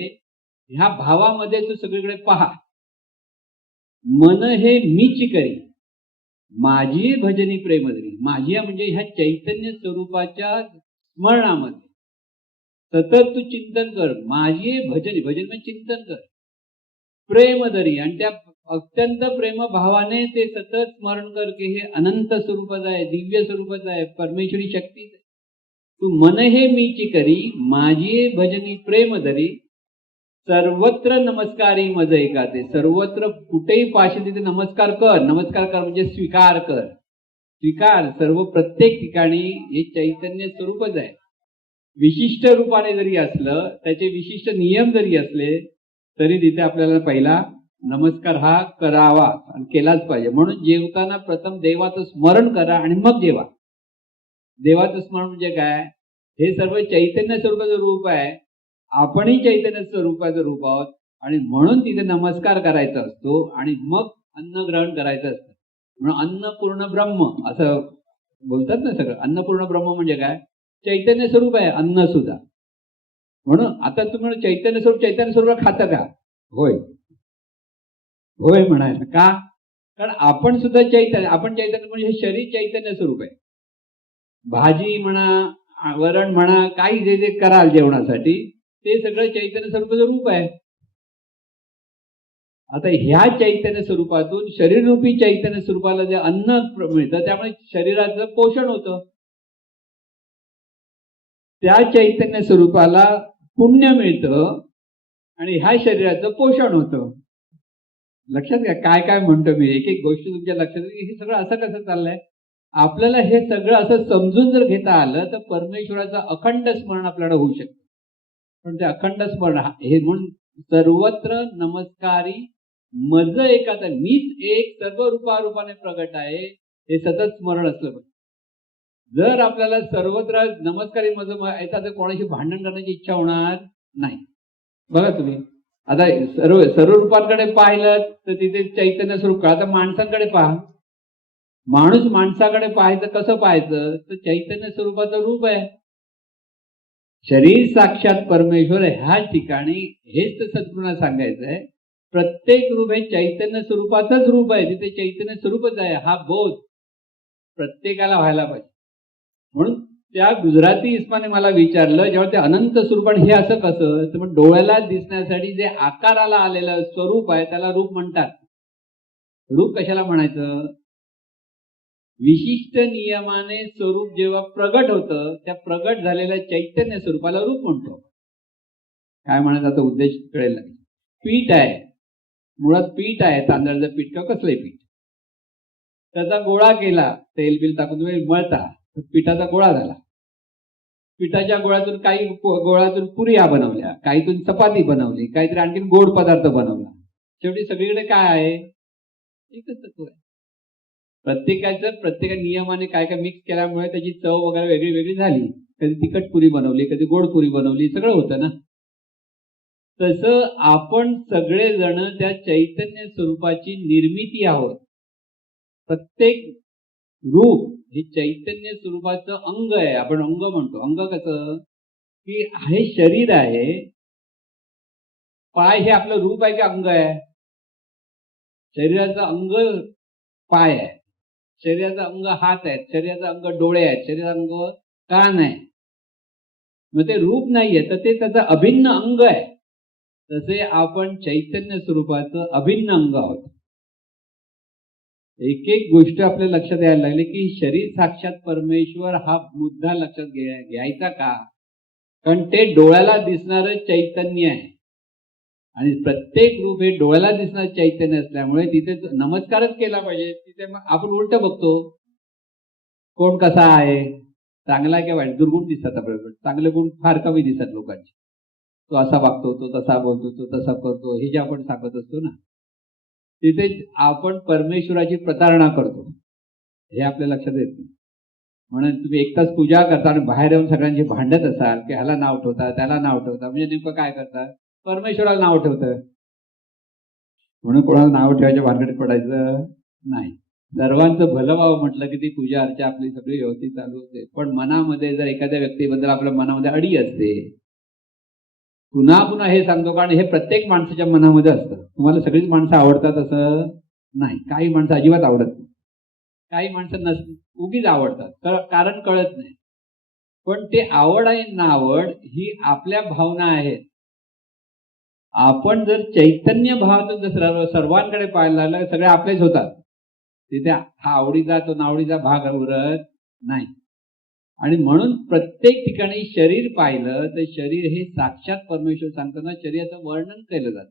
ह्या भावामध्ये तू सगळीकडे पहा. मन हे मीची करी माझी भजनी प्रेमधरी. माझी म्हणजे ह्या चैतन्य स्वरूपाच्या स्मरणामध्ये सतत तू चिंतन कर. माझी भजनी, भजन म्हणजे चिंतन कर प्रेमधरी. आणि त्या अत्यंत प्रेम भावाने ते सतत स्मरण कर की हे अनंत स्वरूपच आहे, दिव्य स्वरूपच आहे, परमेश्वरी शक्तीच आहे. तू मन हे मीची करी माझी भजनी प्रेम धरी. सर्वत्र नमस्कारी मज एका ते. सर्वत्र कुठेही पाशी तिथे नमस्कार कर. नमस्कार कर म्हणजे स्वीकार कर. स्वीकार सर्व प्रत्येक ठिकाणी हे चैतन्य स्वरूपच आहे. विशिष्ट रूपाने जरी असलं, त्याचे विशिष्ट नियम जरी असले तरी तिथे आपल्याला पहिला नमस्कार हा करावा आणि केलाच पाहिजे. म्हणून जेवताना प्रथम देवाचं स्मरण करा आणि मग जेवा. देवाचं स्मरण म्हणजे काय? हे सर्व चैतन्य स्वरूपाचं रूप आहे. आपणही चैतन्य स्वरूपाचं रूप आहोत आणि म्हणून तिथे नमस्कार करायचा असतो आणि मग अन्न ग्रहण करायचं असतं. म्हणून अन्नपूर्ण ब्रह्म असं बोलतात ना सगळं. अन्नपूर्ण ब्रह्म म्हणजे काय? चैतन्य स्वरूप आहे अन्न सुद्धा. म्हणून आता तुम्ही चैतन्य स्वरूप खातं का? होय होय म्हणायचं का? कारण आपण सुद्धा चैतन्य, आपण चैतन्य म्हणजे हे शरीर चैतन्य स्वरूप आहे. भाजी म्हणा, वरण म्हणा, काही जे जे कराल जेवणासाठी ते सगळं चैतन्य स्वरूपाचं रूप आहे. आता ह्या चैतन्य स्वरूपातून शरीररूपी चैतन्य स्वरूपाला जे अन्न मिळतं त्यामुळे शरीराचं पोषण होतं. त्या चैतन्य स्वरूपाला पुण्य मिळतं आणि ह्या शरीराचं पोषण होतं. लक्षात घ्या काय काय म्हणतो मी. एक एक गोष्ट तुमच्या लक्षात घ्या. हे सगळं असं कसं चाललंय? आपल्याला हे सगळं असं समजून जर घेता आलं तर परमेश्वराचं अखंड स्मरण आपल्याला होऊ शकतं. पण ते अखंड स्मरण हे म्हणून सर्वत्र नमस्कारी मज एकाच. मीच एक सर्व रूपाने प्रगट आहे हे सतत स्मरण असलं पाहिजे. जर आपल्याला सर्वत्र नमस्कारी मज येतात तर कोणाशी भांडण करण्याची इच्छा होणार नाही. बघा तुम्ही आता सर्व रूपांकडे पाहिलं तर तिथे चैतन्य स्वरूप. आता माणसांकडे पहा. माणूस माणसाकडे पाहायचं कसं पाहायचं? तर चैतन्य स्वरूपाचं रूप आहे. शरीर साक्षात परमेश्वर ह्या ठिकाणी हेच तर सद्गुरूंना सांगायचं आहे. प्रत्येक रूप हे चैतन्य स्वरूपाचंच रूप आहे. तिथे चैतन्य स्वरूपच आहे हा बोध प्रत्येकाला व्हायला पाहिजे. म्हणून त्या गुजराती इस्माने मला विचारलं जेव्हा ते अनंत स्वरूप हे असं कसं? तर मग डोळ्याला दिसण्यासाठी जे आकाराला आलेलं स्वरूप आहे त्याला रूप म्हणतात. रूप कशाला म्हणायचं? विशिष्ट नियमाने स्वरूप जेव्हा प्रगट होतं त्या प्रगट झालेल्या चैतन्य स्वरूपाला रूप म्हणतो. काय म्हणायचं आता उद्देश कळेल. पीठ आहे, मुळात पीठ आहे, तांदळाचं पीठ किंवा कसलंही पीठ. त्याचा गोळा केला, तेल बिल टाकून तुम्ही मळता, पिठाचा गोळा झाला. पिठाच्या गोळ्यातून काही गोळ्यातून पुऱ्या बनवल्या, काहीतून चपाती बनवली, काहीतरी आणखी गोड पदार्थ बनवला. शेवटी सगळीकडे काय आहे? एकच तत्व आहे. प्रत्येक नियमाने काय काय मिक्स केल्यामुळे त्याची चव वगैरे वेगळी वेगळी झाली. कधी तिखट पुरी बनवली, कधी गोड पुरी बनवली, सगळं होतं ना. तसं आपण सगळेजण त्या चैतन्य स्वरूपाची निर्मिती आहोत. प्रत्येक रूप हे चैतन्य स्वरूपाचं अंग आहे. आपण अंग म्हणतो. अंग कसं की हे शरीर आहे, पाय हे आपलं रूप आहे की अंग आहे? शरीराचं अंग पाय आहे, शरीराचं अंग हात आहे, शरीराचं अंग डोळे आहेत, शरीराचं अंग कान आहे. मग ते रूप नाहीये तर ते त्याचं अभिन्न अंग आहे. तसे आपण चैतन्य स्वरूपाचं अभिन्न अंग आहोत. एक एक गोष्ट आपल्या लक्षात यायला लागली की शरीर साक्षात परमेश्वर हा मुद्दा लक्षात घ्यायचा का? कारण ते डोळ्याला दिसणारं चैतन्य आहे आणि प्रत्येक रूप हे डोळ्याला दिसणारं चैतन्य असल्यामुळे तिथे नमस्कारच केला पाहिजे. तिथे मग आपण उलट बघतो, कोण कसा आहे, चांगला किंवा वाईट, दुर्गुण दिसतात आपल्याकडे, चांगले गुण फार कमी दिसतात लोकांचे. तो असा वागतो, तो तसा बोलतो, तो तसा करतो, हे जे आपण सांगत असतो ना, तिथे आपण परमेश्वराची प्रतारणा करतो हे आपल्या लक्षात येत नाही. म्हणून तुम्ही एक तास पूजा करता आणि बाहेर येऊन सगळ्यांची भांडत असाल की ह्याला नाव ठेवता, त्याला नाव ठेवता, म्हणजे नेमकं काय करता? परमेश्वराला नाव ठेवतं. म्हणून कोणाला नाव ठेवायच्या भानगडीत पडायचं नाही. सर्वांचं भलं व्हावं म्हटलं की ती पूजा अर्चा आपली सगळी व्यवस्थित चालू होते. पण मनामध्ये जर एखाद्या व्यक्तीबद्दल आपल्या मनामध्ये अडी असते, पुन्हा पुन्हा हे सांगतो, कारण हे प्रत्येक माणसाच्या मनामध्ये असतं. तुम्हाला सगळीच माणसं आवडतात असं नाही. काही माणसं अजिबात आवडत नाही, काही माणसं उगीच आवडतात, कारण कळत नाही. पण ते आवड आणि नावड ही आपल्या भावना आहेत. आपण जर चैतन्य भावातून जर सर्वांकडे पाहायला लागलं, सगळे आपलेच होतात. तिथे हा आवडीचा तो नावडीचा भाग उरत नाही. आणि म्हणून प्रत्येक ठिकाणी शरीर पाहिलं तर शरीर हे साक्षात परमेश्वर सांगताना शरीराचं वर्णन केलं जातं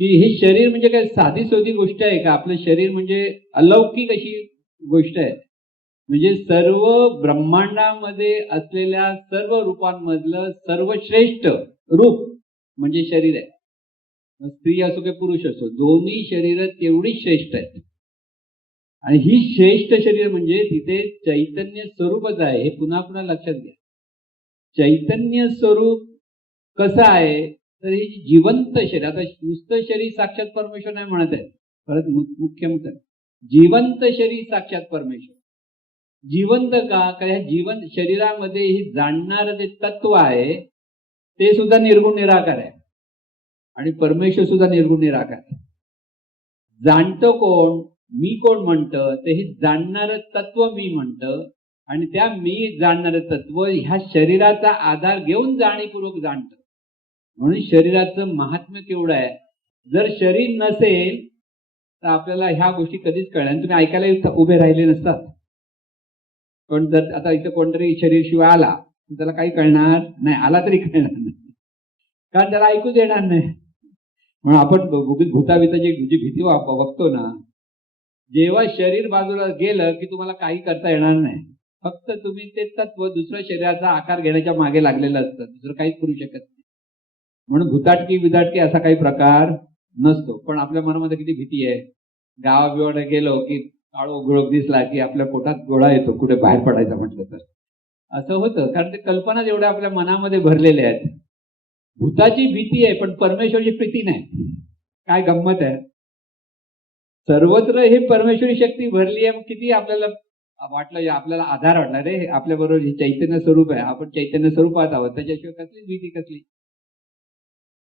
की हे शरीर म्हणजे काय साधी सोधी गोष्ट आहे का? आपलं शरीर म्हणजे अलौकिक अशी गोष्ट आहे. म्हणजे सर्व ब्रह्मांडामध्ये असलेल्या सर्व रूपांमधलं सर्वश्रेष्ठ रूप म्हणजे शरीर आहे. स्त्री असो की पुरुष असो, दोन्ही शरीर तेवढी श्रेष्ठ आहेत. आणि ही श्रेष्ठ शरीर म्हणजे तिथे चैतन्य स्वरूपच आहे. हे पुन्हा पुन्हा लक्षात घ्या. चैतन्य स्वरूप कसं आहे तर हे जिवंत शरीर, आता नुसतं शरीर साक्षात परमेश्वर नाही म्हणत आहे, परत मुख्य मुद्दा जिवंत शरीर साक्षात परमेश्वर. जिवंत का? कारण ह्या जिवंत शरीरामध्ये हे जाणणारं जे तत्व आहे ते सुद्धा निर्गुण निराकार आहे आणि परमेश्वर सुद्धा निर्गुण निराकार आहे. जाणतं कोण? मी कोण म्हणतं? ते हे जाणणारं तत्व मी म्हणतं आणि त्या मी जाणणारं तत्व ह्या शरीराचा आधार घेऊन जाणीवपूर्वक जाणतं. म्हणून शरीराचं महात्म्य केवढं आहे. जर शरीर नसेल तर आपल्याला ह्या गोष्टी कधीच कळणार. तुम्ही ऐकायला उभे राहिले नसतात. पण जर आता इथं कोणतरी शरीर शिवाय आला तर त्याला काही कळणार नाही, आला तरी कळणार नाही, कारण त्याला ऐकूच येणार नाही. म्हणून आपण भूताविताची जी भीती बघतो ना, जेव्हा शरीर बाजूला गेलं की तुम्हाला काही करता येणार नाही. फक्त तुम्ही ते तत्व दुसऱ्या शरीराचा आकार घेण्याच्या मागे लागलेलं असतं, दुसरं काहीच करू शकत नाही. म्हणून भूताटकी विदाटकी असा काही प्रकार नसतो. पण आपल्या मनामध्ये किती भीती आहे. गावाबिवाडे गेलो की काळो गुळक दिसला की आपल्या पोटात गोळा येतो कुठे बाहेर पडायचं म्हटलं तर. असं होतं कारण ते कल्पना जेवढ्या आपल्या मनामध्ये भरलेल्या आहेत. भूताची भीती आहे पण परमेश्वराची प्रीती नाही. काय गंमत आहे. सर्वत्र हे परमेश्वरी शक्ती भरली आहे. किती आपल्याला वाटलं, आपल्याला आधार वाटला रे आपल्या बरोबर हे चैतन्य स्वरूप आहे, आपण चैतन्य स्वरूपात आहोत, त्याच्याशिवाय कसलीच भीती कसली.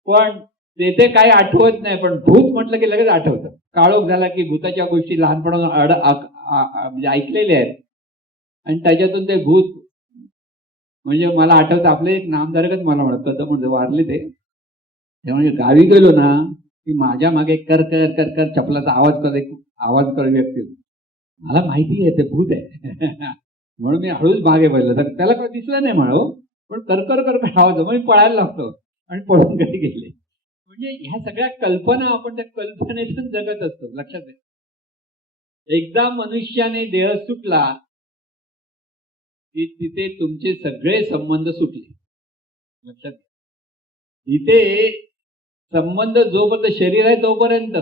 पण तेथे काही आठवत नाही. पण भूत म्हटलं की लगेच आठवतं. काळोख झाला की भूताच्या गोष्टी लहानपणापासून म्हणजे ऐकलेल्या आहेत आणि त्याच्यातून ते भूत म्हणजे मला आठवतं आपले एक नामधारकच मला म्हणत होतं, म्हणजे वारले ते म्हणजे गावी गेलो ना की माझ्या मागे कर कर कर कर चपलाचा आवाज कर व्यक्ती. मला माहिती आहे ते भूत आहे म्हणून मी हळूच मागे बघितलं तर त्याला काही दिसलं नाही म्हणा, पण कर कर कर आवाज मी पळायला लागतो आणि पळून घरी गेले. म्हणजे ह्या सगळ्या कल्पना आपण त्या कल्पनेतून जगत असतो. लक्षात आहे. एकदा मनुष्याने देह सुटला की तिथे तुमचे सगळे संबंध सुटले. लक्षात घ्या. इथे संबंध जोपर्यंत शरीर आहे तोपर्यंत.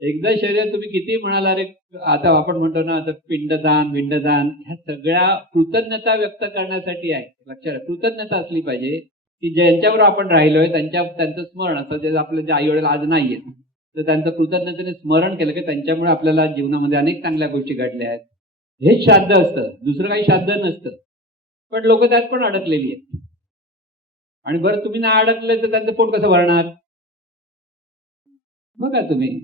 एकदा शरीर तुम्ही किती म्हणाला रे, आता आपण म्हणतो ना आता पिंडदान विंडदान, ह्या सगळ्या कृतज्ञता व्यक्त करण्यासाठी आहे. लक्षात घ्या, कृतज्ञता असली पाहिजे की ज्यांच्यावर आपण राहिलोय त्यांचं स्मरण असतं. जे आपले जे आई वडील आज नाहीये तर त्यांचं कृतज्ञतेने स्मरण केलं की त्यांच्यामुळे आपल्याला जीवनामध्ये अनेक चांगल्या गोष्टी घडल्या आहेत. हेच श्राद्ध असतं, दुसरं काही श्राद्ध नसतं. पण लोक त्यात पण अडकलेली आहेत. आणि बरं तुम्ही ना अडकले तर त्यांचं पोट कसं भरणार. बघा तुम्ही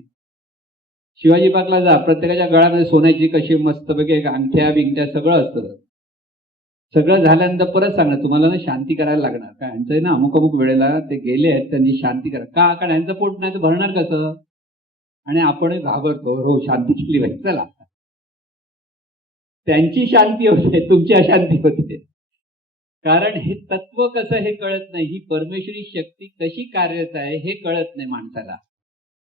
शिवाजी पार्कला जा, प्रत्येकाच्या गळ्यामध्ये सोन्याची कशी मस्तपैकी अंगठ्या बिंगठ्या सगळं असतं. सगळं झाल्यानंतर परत सांगणार तुम्हाला ना शांती करायला लागणार. काय यांचं ना अमुक अमुक वेळेला ते गेले आहेत त्यांनी शांती करा. का, कारण यांचं पोट नाही तर भरणार कसं. आणि आपण घाबरतो, हो शांती केली पाहिजे चला. त्यांची शांती होते, तुमची अशांती होते. कारण हे तत्व कसं हे कळत नाही, ही परमेश्वरी शक्ती कशी कार्यरत आहे हे कळत नाही माणसाला.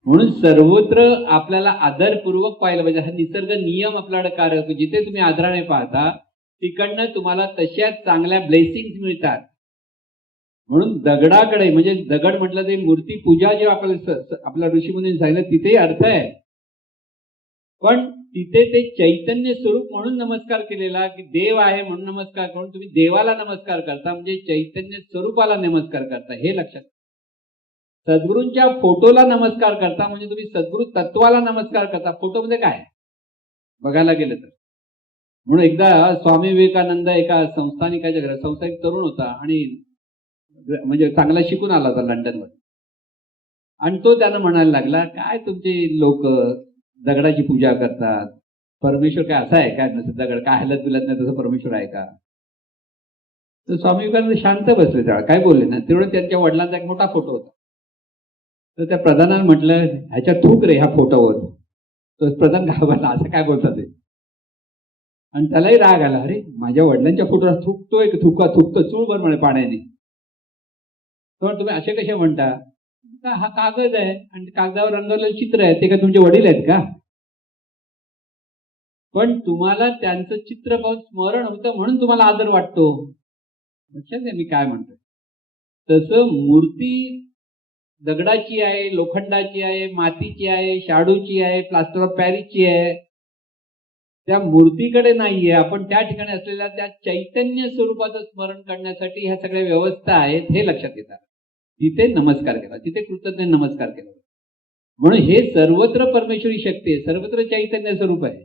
म्हणून सर्वत्र आपल्याला आदरपूर्वक पाहिलं पाहिजे. हा निसर्ग नियम आपल्याकडे कार्य होतो. जिथे तुम्ही आदराने पाहता तिकडनं तुम्हाला तशाच चांगल्या ब्लेसिंग मिळतात. म्हणून दगडाकडे, म्हणजे दगड म्हटलं ते मूर्ती पूजा जे आपल्या ऋषीमुनींनी सांगितलं तिथेही अर्थ आहे. पण तिथे ते चैतन्य स्वरूप म्हणून नमस्कार केलेला की देव आहे म्हणून नमस्कार करून तुम्ही देवाला नमस्कार करता, म्हणजे चैतन्य स्वरूपाला नमस्कार करता. हे लक्षात. सद्गुरूंच्या फोटोला नमस्कार करता म्हणजे तुम्ही सद्गुरू तत्वाला नमस्कार करता. फोटोमध्ये काय बघायला गेलं तर. म्हणून एकदा स्वामी विवेकानंद एका संस्थानिकाच्या घरात, संस्थानिक तरुण होता आणि म्हणजे चांगला शिकून आला होता लंडनवर. आणि तो त्यानं म्हणायला लागला, काय तुमचे लोक दगडाची पूजा करतात, परमेश्वर काय असा आहे काय, नसं दगड काय हलत बिलत नाही तसं परमेश्वर आहे का. तर स्वामी विवेकानंद शांत बसले, त्यावेळेला काय बोलले ना. तेवढं त्यांच्या वडिलांचा एक मोठा फोटो होता. तर त्या प्रधानानं म्हटलं ह्याच्या थूक रे ह्या फोटोवर. तो प्रधान घाबरला, असं काय बोलतात ते. आणि त्यालाही राग आला, अरे माझ्या वडिलांच्या फोटोला थुकतोय, थुकतो चूळभर म्हणे पाण्याने. तर तुम्ही असे कसे म्हणता. हा कागद आहे आणि कागदावर रंगवलेलं चित्र आहे, ते का तुमचे वडील आहेत का. पण तुम्हाला त्यांचं चित्र पाहून स्मरण होतं म्हणून तुम्हाला आदर वाटतो. लक्षात आहे मी काय म्हणतोय. तसं मूर्ती दगडाची आहे, लोखंडाची आहे, मातीची आहे, शाडूची आहे, प्लास्टर ऑफ पॅरिसची आहे. त्या मूर्तीकडे नाहीये. आपण त्या ठिकाणी असलेल्या त्या चैतन्य स्वरूपाचं स्मरण करण्यासाठी ह्या सगळ्या व्यवस्था आहेत हे लक्षात घेतात. तिथे नमस्कार केला, तिथे कृतज्ञ नमस्कार केला. म्हणून हे सर्वत्र परमेश्वरी शक्ती आहे, सर्वत्र चैतन्य स्वरूप आहे.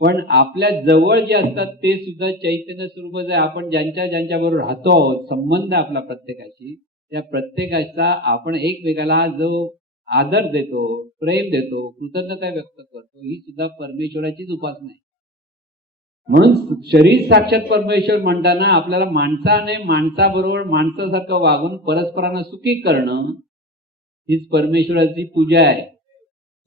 पण आपल्या जवळ जे असतात ते सुद्धा चैतन्य स्वरूपच आहे. आपण ज्यांच्या बरोबर राहतो आहोत, संबंध आपला प्रत्येकाशी, त्या प्रत्येकाचा आपण एकमेकाला जो आदर देतो, प्रेम देतो, कृतज्ञता व्यक्त करतो, ही सुद्धा परमेश्वराचीच उपासना आहे. म्हणून शरीर साक्षात परमेश्वर म्हणताना आपल्याला माणसाने माणसाबरोबर माणसासारखं वागून परस्परांना सुखी करणं हीच परमेश्वराची पूजा आहे.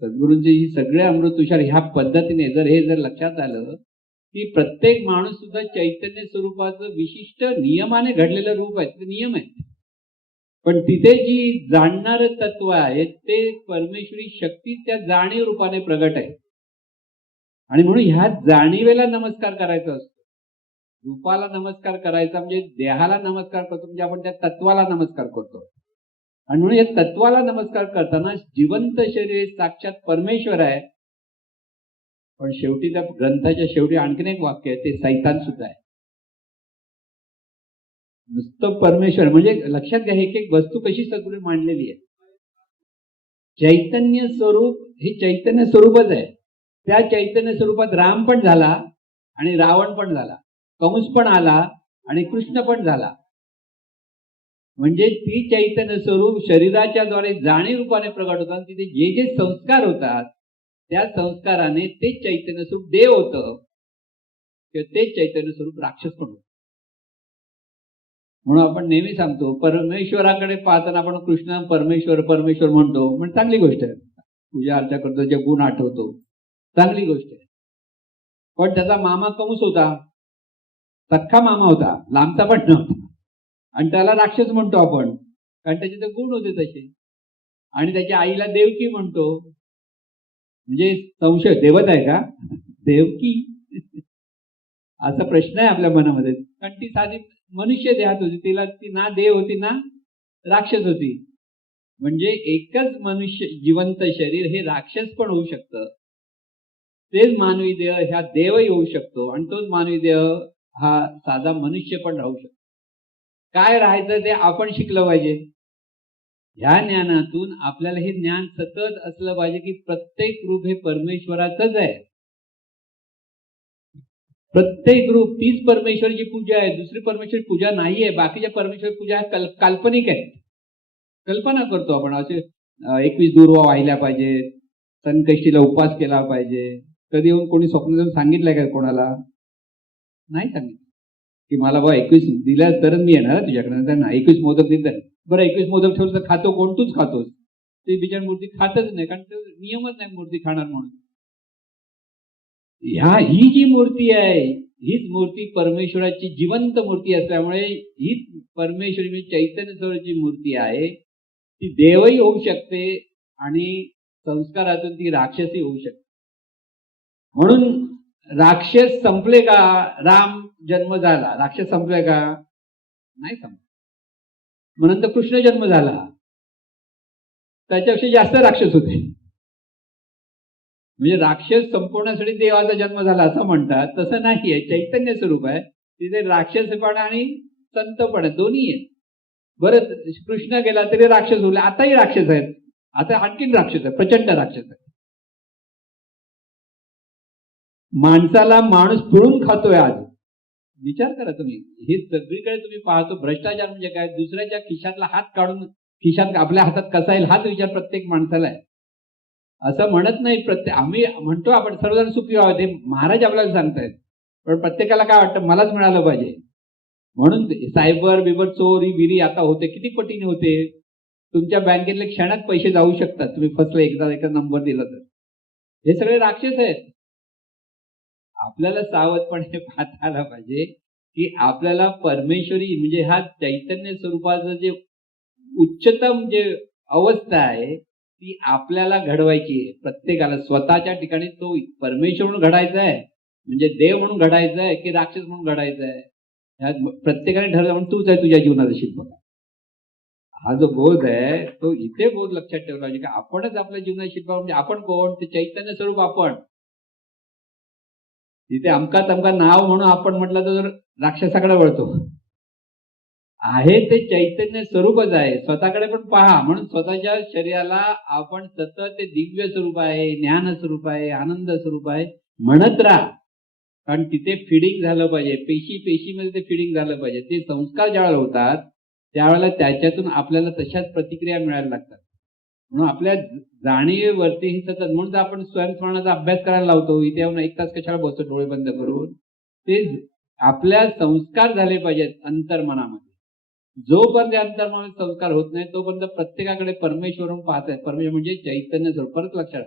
सद्गुरूंचे ही सगळे अमृत तुषार ह्या पद्धतीने जर लक्षात आलं की प्रत्येक माणूस सुद्धा चैतन्य स्वरूपाचं विशिष्ट नियमाने घडलेलं रूप आहे, ते नियम आहे. पण तिथे जी जाणणारे तत्व आहे ते परमेश्वरी शक्ती त्या जाणीव रूपाने प्रगट आहे. आणि म्हणून ह्या जाणीवेला नमस्कार करायचा असतो. रूपाला नमस्कार करायचा म्हणजे देहाला नमस्कार करतो, म्हणजे आपण त्या तत्वाला नमस्कार करतो. आणि म्हणून या तत्वाला नमस्कार करताना जिवंत शरीर साक्षात परमेश्वर आहे. पण शेवटी त्या ग्रंथाच्या शेवटी आणखीन एक वाक्य आहे, ते सैतान सुद्धा आहे. नुसतं परमेश्वर म्हणजे लक्षात घ्या, एक एक वस्तू कशी सगळी मांडलेली आहे. चैतन्य स्वरूप हे चैतन्य स्वरूपच आहे. त्या चैतन्य स्वरूपात राम पण झाला आणि रावण पण झाला, कंस पण आला आणि कृष्ण पण झाला. म्हणजे ती चैतन्य स्वरूप शरीराच्या द्वारे जाणीव रूपाने प्रगट होतात. तिथे जे जे संस्कार होतात त्या संस्काराने ते चैतन्य स्वरूप देव होतं किंवा ते चैतन्य स्वरूप राक्षस पण होतं. म्हणून आपण नेहमी सांगतो परमेश्वराकडे पाहताना आपण कृष्ण परमेश्वर परमेश्वर म्हणतो, म्हणजे चांगली गोष्ट आहे. पूजा अर्चा करतो, जे गुण आठवतो, चांगली गोष्ट आहे. पण त्याचा मामा कंस होता, सख्खा मामा होता, लांबचा पण नव्हता. आणि त्याला राक्षस म्हणतो आपण कारण त्याचे ते गुण होते तसे. आणि त्याच्या आईला देवकी म्हणतो, म्हणजे संशय देवत आहे का देवकी. असा प्रश्न आहे आपल्या मनामध्ये. कारण ती साधी मनुष्य देहात होती, तिला ती ना देव होती ना राक्षस होती. म्हणजे एकच मनुष्य जिवंत शरीर हे राक्षस पण होऊ शकतं, तेच मानवी देह ह्या देवही होऊ शकतो, आणि तोच मानवी देह हा साधा मनुष्य पण राहू शकतो. काय राहायचं ते आपण शिकलं पाहिजे. ह्या ज्ञानातून आपल्याला हे ज्ञान सतत असलं पाहिजे की प्रत्येक रूप हे परमेश्वराचंच आहे. प्रत्येक रूप तीच परमेश्वराची पूजा आहे, दुसरी परमेश्वर पूजा नाहीये. बाकीच्या परमेश्वर पूजा काल्पनिक आहे. कल्पना करतो आपण, असे 21 दुर्वा वाहिल्या पाहिजेत, संकष्टीला उपवास केला पाहिजे. कधी येऊन कोणी स्वप्न देऊन सांगितलंय का कोणाला? नाही सांगितलं की मला बा 21 दिल्यास तरच मी येणार तुझ्याकडे. त्यांना 21 मोदक दिले, बरं 21 मोदक ठेवलं तर खातो कोण? तूच खातोस. ते बिचार मूर्ती खातच नाही, कारण तो नियमच नाही मूर्ती खाणार म्हणून. ही जी मूर्ती आहे हीच मूर्ती परमेश्वराची जिवंत मूर्ती असल्यामुळे हीच परमेश्वरी म्हणजे चैतन्य स्वरूपाची मूर्ती आहे. ती देवही होऊ शकते आणि संस्कारातून ती राक्षसी होऊ शकते. म्हणून राक्षस संपले का? राम जन्म झाला, राक्षस संपले का? नाही संपले. म्हणून तर कृष्ण जन्म झाला, त्याच्यापेक्षा जास्त राक्षस होते. म्हणजे राक्षस संपवण्यासाठी देवाचा जन्म झाला असं म्हणतात, तसं नाहीये. चैतन्य स्वरूप आहे, तिथे राक्षसपणा आणि संतपणा दोन्ही आहेत. बरं, कृष्ण गेला तरी राक्षस होले, आताही राक्षस आहेत, आता आणखीन राक्षस आहे, प्रचंड राक्षस आहे. माणसाला माणूस पिळून खातोय आज. विचार करा तुम्ही, हे सगळीकडे तुम्ही पाहतो. भ्रष्टाचार म्हणजे काय? दुसऱ्याच्या खिशातला हात काढून खिशात आपल्या हातात कसा येईल हाच विचार प्रत्येक माणसाला आहे. असं म्हणत नाही, आम्ही म्हणतो आपण सर्वजण सुखी व्हावे, ते महाराज आपल्याला सांगतायत, पण प्रत्येकाला काय वाटतं मलाच मिळालं पाहिजे. म्हणून सायबर बिबर चोरी बिरी आता होते, किती पटीने होते. तुमच्या बँकेतले क्षणात पैसे जाऊ शकतात, तुम्ही फसले एकदा नंबर दिला तर. हे सगळे राक्षस आहेत. आपल्याला सावधपणे पाहता आला पाहिजे की आपल्याला परमेश्वरी म्हणजे हा चैतन्य स्वरूपाचं जे उच्चतम जे अवस्था आहे ती आपल्याला घडवायची आहे. प्रत्येकाला स्वतःच्या ठिकाणी तो परमेश्वर म्हणून घडायचा आहे, म्हणजे देव म्हणून घडायचा आहे की राक्षस म्हणून घडायचा आहे, ह्यात प्रत्येकाने ठरवलं. म्हणून तूच आहे तुझ्या जीवनाचा शिल्पकार. हा जो बोध आहे तो इथे बोध लक्षात ठेवला पाहिजे की आपणच आपल्या जीवनाचा शिल्पकार. म्हणजे आपण कोण? ते चैतन्य स्वरूप आपण. तिथे अमका तमका नाव म्हणून आपण म्हटलं तर राक्षसाकडे वळतो. आहे ते चैतन्य स्वरूपच आहे. स्वतःकडे पण पहा. म्हणून स्वतःच्या शरीराला आपण सतत ते दिव्य स्वरूप आहे, ज्ञान स्वरूप आहे, आनंद स्वरूप आहे म्हणत राहा. कारण तिथे फिडिंग झालं पाहिजे, पेशीमध्ये ते फिडिंग झालं पाहिजे. ते संस्कार ज्यावेळेला होतात त्यावेळेला त्याच्यातून आपल्याला तशाच प्रतिक्रिया मिळायला लागतात. म्हणून आपल्या जाणीवेवरती ही सतत, म्हणून आपण स्वयंस्मरणाचा अभ्यास करायला लावतो. इथे येऊन 1 तास कशाला बसतो डोळे बंद करून? ते आपल्या संस्कार झाले पाहिजेत अंतर्मनामध्ये. जोपर्यंत अंतर्मनात संस्कार होत नाही तोपर्यंत प्रत्येकाकडे परमेश्वर पाहत आहे. परमेश्वर म्हणजे चैतन्य स्वरूप. परत लक्षात,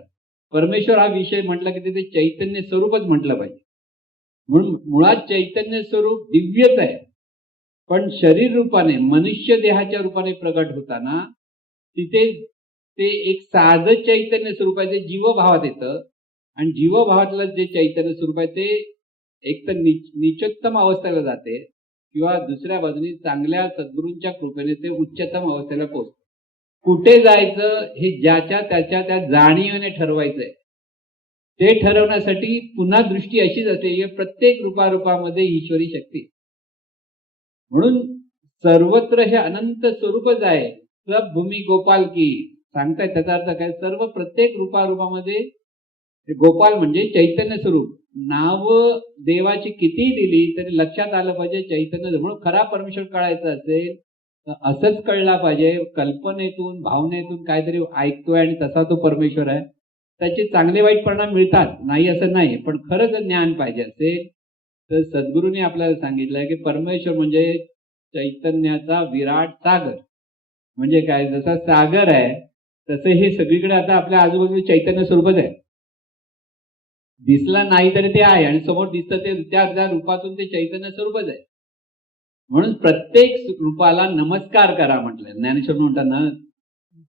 परमेश्वर हा विषय म्हटला की तिथे चैतन्य स्वरूपच म्हटलं पाहिजे. म्हणून मुळात चैतन्य स्वरूप दिव्यच आहे, पण शरीर रूपाने मनुष्य देहाच्या रूपाने प्रगट होताना तिथे ते एक साधं चैतन्य स्वरूप आहे, ते जीवभावात येतं. आणि जीवभावातलं जे चैतन्य स्वरूप आहे ते एक तर निचोत्तम अवस्थेला जाते किंवा दुसऱ्या बाजूने चांगल्या सद्गुरूंच्या कृपेने ते उच्चतम अवस्थेला पोहोचते. कुठे जायचं हे ज्याच्या त्याच्या त्या जाणीवेने ठरवायचंय. ते ठरवण्यासाठी पुन्हा दृष्टी अशीच असते की प्रत्येक रूपामध्ये ईश्वरी शक्ती. म्हणून सर्वत्र हे अनंत स्वरूपच आहे. सब भूमी गोपाल की सांगताय. त्याचा अर्थ काय? सर्व प्रत्येक रूपामध्ये गोपाल म्हणजे चैतन्य स्वरूप. नाव देवाची किती दिली तरी लक्षात आलं पाहिजे चैतन्य. म्हणून खरा परमेश्वर कळायचा असेल तर असंच कळला पाहिजे, कल्पनेतून भावनेतून काहीतरी ऐकतोय आणि तसा तो परमेश्वर आहे. त्याचे चांगले वाईट परिणाम मिळतात, नाही असं नाही, पण खरं जर ज्ञान पाहिजे असेल तर सद्गुरूंनी आपल्याला सांगितलंय की परमेश्वर म्हणजे चैतन्याचा विराट सागर. म्हणजे काय? जसा सागर आहे तसे हे सगळीकडे आता आपल्या आजूबाजूला चैतन्य स्वरूपच आहे. दिसला नाही तरी ते आहे, आणि समोर दिसतं ते त्या रूपातून ते चैतन्य स्वरूपच आहे. म्हणून प्रत्येक रूपाला नमस्कार करा म्हटलं. ज्ञानेश्वर म्हणतात ना,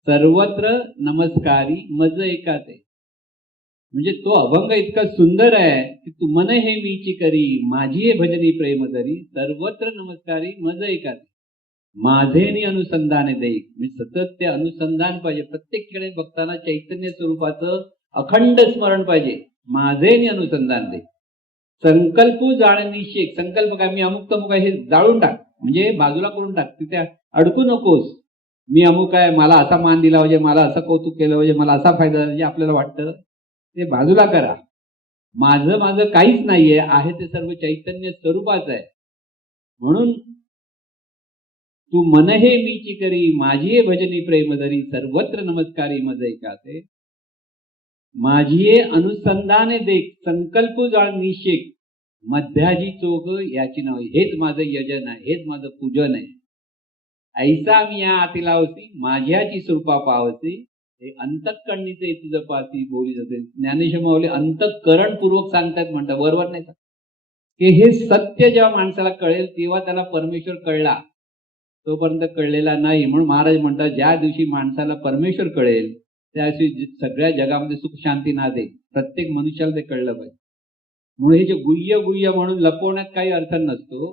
सर्वत्र नमस्कारी मज एकाचे. म्हणजे तो अभंग इतका सुंदर आहे की तू मन हे मीची करी माझी हे भजनी प्रेम धरी सर्वत्र नमस्कारी मज एकाच माझेनी अनुसंधाने देई. म्हणजे सतत ते अनुसंधान पाहिजे. प्रत्येक ठिकाणी बघताना चैतन्य स्वरूपाचं अखंड स्मरण पाहिजे. माझेनी अनुसंधान दे. संकल्प जाण निषेक. संकल्प काय मी अमुक तमुक आहे हे जाळून टाक. म्हणजे बाजूला करून टाक. तिथे अडकू नकोस. मी अमुक आहे, मला असा मान दिला पाहिजे, मला असं कौतुक केलं पाहिजे, मला असा फायदा झाला, जे आपल्याला वाटतं ते बाजूला करा. माझं माझं काहीच नाहीये, आहे ते सर्व चैतन्य स्वरूपाचं आहे. म्हणून तू मन हे मीची करी माझी हे भजनी प्रेम धरी सर्वत्र नमस्कारी मज एकाचे माझी अनुसंधाने देख संकल्प जाळ निषेक मध्याजी चोख याची नाव. हेच माझं यजन आहे, हेच माझं पूजन आहे. ऐसा मी या आती लावसी माझ्याची स्वरूपा पावसी हे अंतःकरणीचे तुझं पासी बोली जाते. ज्ञानेश्वर माऊली अंतःकरण पूर्वक सांगतात, म्हणतात बरोबर नाही की हे सत्य जेव्हा माणसाला कळेल तेव्हा त्याला परमेश्वर कळला, तोपर्यंत कळलेला नाही. म्हणून महाराज म्हणतात ज्या दिवशी माणसाला परमेश्वर कळेल त्या दिवशी सगळ्या जगामध्ये सुख शांती नांदेल. प्रत्येक मनुष्याला ते कळलं पाहिजे. म्हणून हे जे गुह्य गुह्य म्हणून लपवण्यात काही अर्थ नसतो.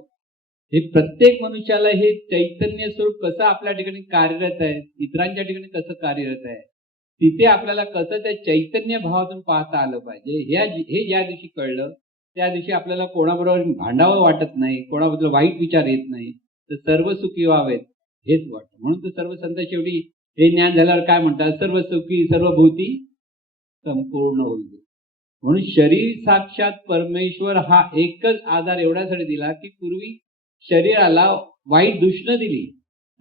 हे प्रत्येक मनुष्याला हे चैतन्य स्वरूप कसं आपल्या ठिकाणी कार्यरत आहे, इतरांच्या ठिकाणी कसं कार्यरत आहे, तिथे आपल्याला कसं त्या चैतन्य भावातून पाहता आलं पाहिजे. हे ज्या दिवशी कळलं त्या दिवशी आपल्याला कोणाबरोबर भांडावं वाटत नाही, कोणाबद्दल वाईट विचार येत नाही, तर सर्व सुखी व्हावेत हेच वाटतं. म्हणून तर सर्व संत शेवटी हे ज्ञान झाल्यावर काय म्हणतात, सर्व सुखी सर्व भूती संपूर्ण होईल. म्हणून शरीर साक्षात परमेश्वर हा एकच आधार एवढ्यासाठी दिला की पूर्वी शरीराला वाईट दूषणं दिली.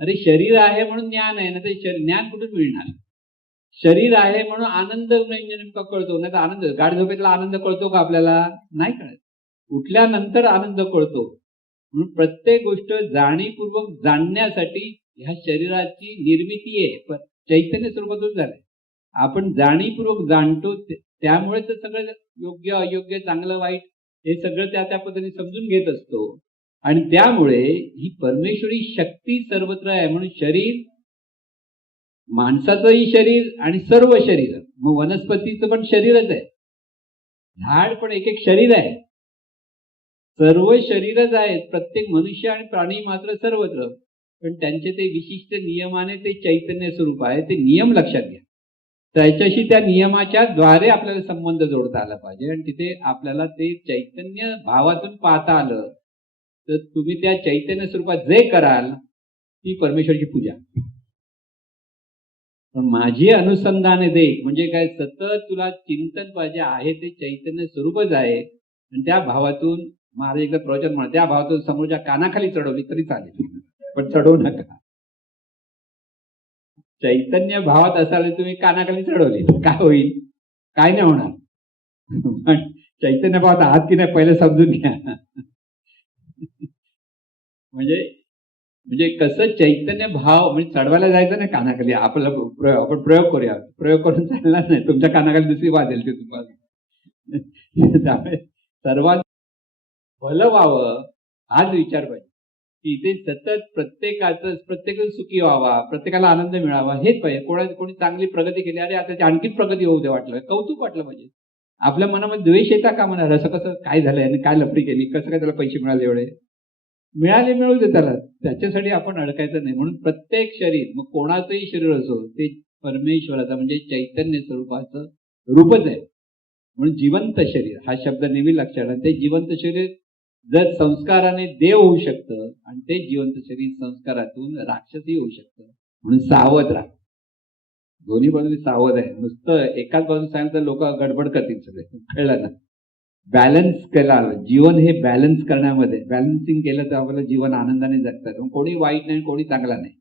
अरे शरीर आहे म्हणून ज्ञान आहे, ना ते ज्ञान कुठून मिळणार. शरीर आहे म्हणून आनंद नेमका कळतो, नाही तर आनंद गाढ झोपेतला आनंद कळतो का आपल्याला, नाही कळत. उठल्यानंतर आनंद कळतो. म्हणून प्रत्येक गोष्ट जाणीवपूर्वक जाणण्यासाठी ह्या शरीराची निर्मिती आहे, चैतन्य स्वरूपातून झालंय. आपण जाणीवपूर्वक जाणतो, त्यामुळे तर सगळं योग्य अयोग्य चांगलं वाईट हे सगळं त्या पद्धतीने समजून घेत असतो. आणि त्यामुळे ही परमेश्वरी शक्ती सर्वत्र आहे. म्हणून शरीर, माणसाचंही शरीर आणि सर्व शरीर, मग वनस्पतीचं पण शरीरच आहे, झाड पण एक एक शरीर आहे, सर्व शरीरच आहेत. प्रत्येक मनुष्य आणि प्राणी मात्र सर्वत्र, पण त्यांचे ते विशिष्ट नियमाने ते चैतन्य स्वरूप आहे. ते नियम लक्षात घ्या. त्याच्याशी त्या नियमाच्या द्वारे आपल्याला संबंध जोडता आला पाहिजे. आणि तिथे आपल्याला ते चैतन्य भावातून पाहता आलं तर तुम्ही त्या चैतन्य स्वरूपात जे कराल ती परमेश्वराची पूजा. पण माझी अनुसंधाने दे म्हणजे काय, सतत तुला चिंतन पाहिजे. आहे ते चैतन्य स्वरूपच आहे. आणि त्या भावातून महाराज एकदा प्रवचन म्हणा, त्या भावातून समोरच्या कानाखाली चढवली तरी चालेल, पण चढवू नका. चैतन्य भावात असाल तुम्ही कानाखाली चढवली काय होईल, काय नाही होणार. पण चैतन्य भावात आहात की नाही पहिले समजून घ्या. म्हणजे कसं चैतन्य भाव म्हणजे चढवायला जायचं नाही कानाखाली. आपण प्रयोग करूया, प्रयोग करून चालणार नाही. तुमच्या कानाखाली दुसरी वाजेल ते तुम्हाला. त्यामुळे सर्वात भलं व्हावं हाच विचार पाहिजे की इथे सतत प्रत्येक सुखी व्हावा, प्रत्येकाला आनंद मिळावा हेच पाहिजे. कोणी चांगली प्रगती केली, अरे आता आणखीच प्रगती होऊ दे, वाटलं कौतुक वाटलं पाहिजे. आपल्या मनामध्ये द्वेष येता का म्हणा, असं कसं काय झालंय आणि काय लफडी केली, कसं काय त्याला पैसे मिळाले, एवढे मिळाले मिळू दे त्याला, त्याच्यासाठी आपण अडकायचं नाही. म्हणून प्रत्येक शरीर, मग कोणाचंही शरीर असो, ते परमेश्वराचं म्हणजे चैतन्य स्वरूपाचं रूपच आहे. म्हणून जिवंत शरीर हा शब्द नेहमी लक्षात ठेवा. ते जिवंत शरीर जर संस्काराने देव होऊ शकतं आणि ते जिवंत शरीर संस्कारातून राक्षसही होऊ शकतं. म्हणून सावध राहा, दोन्ही बाजूने सावध आहे. नुसतं एकाच बाजूने सांगितलं तर लोक गडबड करतील सगळे, कळलं ना. बॅलन्स केला, जीवन हे बॅलन्स करण्यामध्ये बॅलन्सिंग केलं तर आपल्याला जीवन आनंदाने जगतात. कोणी वाईट नाही, कोणी चांगला नाही,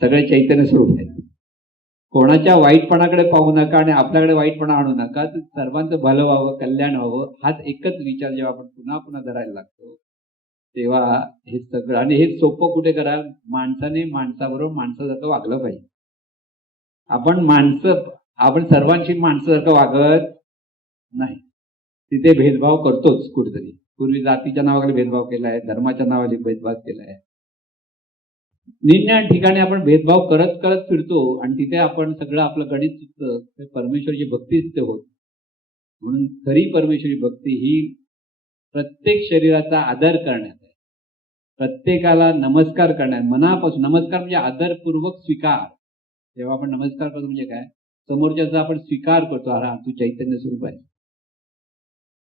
सगळे चैतन्य स्वरूप आहे. कोणाच्या वाईटपणाकडे पाहू नका आणि आपल्याकडे वाईटपणा आणू नका. तर सर्वांचं भलं व्हावं, कल्याण व्हावं हाच एकच विचार जेव्हा आपण पुन्हा पुन्हा धरायला लागतो तेव्हा हे सगळं. आणि हे सोपं कुठे करा, माणसाने माणसाबरोबर माणसासारखं वागलं पाहिजे. आपण सर्वांशी माणसासारखं वागत नाही, तिथे भेदभाव करतोच कुठेतरी. पूर्वी जातीच्या नावाखाली भेदभाव केलाय, धर्माच्या नावाने भेदभाव केलाय, निन्या ठिकाणी आपण भेदभाव करत करत फिरतो आणि तिथे आपण सगळं आपलं गणित चुकतं. परमेश्वरची भक्तीच ते होत. म्हणून खरी परमेश्वरी भक्ती ही प्रत्येक शरीराचा आदर करण्यात आहे, प्रत्येकाला नमस्कार करण्यात, मनापासून नमस्कार म्हणजे आदरपूर्वक स्वीकार. जेव्हा आपण नमस्कार करतो म्हणजे काय, समोरच्याचा आपण स्वीकार करतो, अरे तू चैतन्य स्वरूप आहे.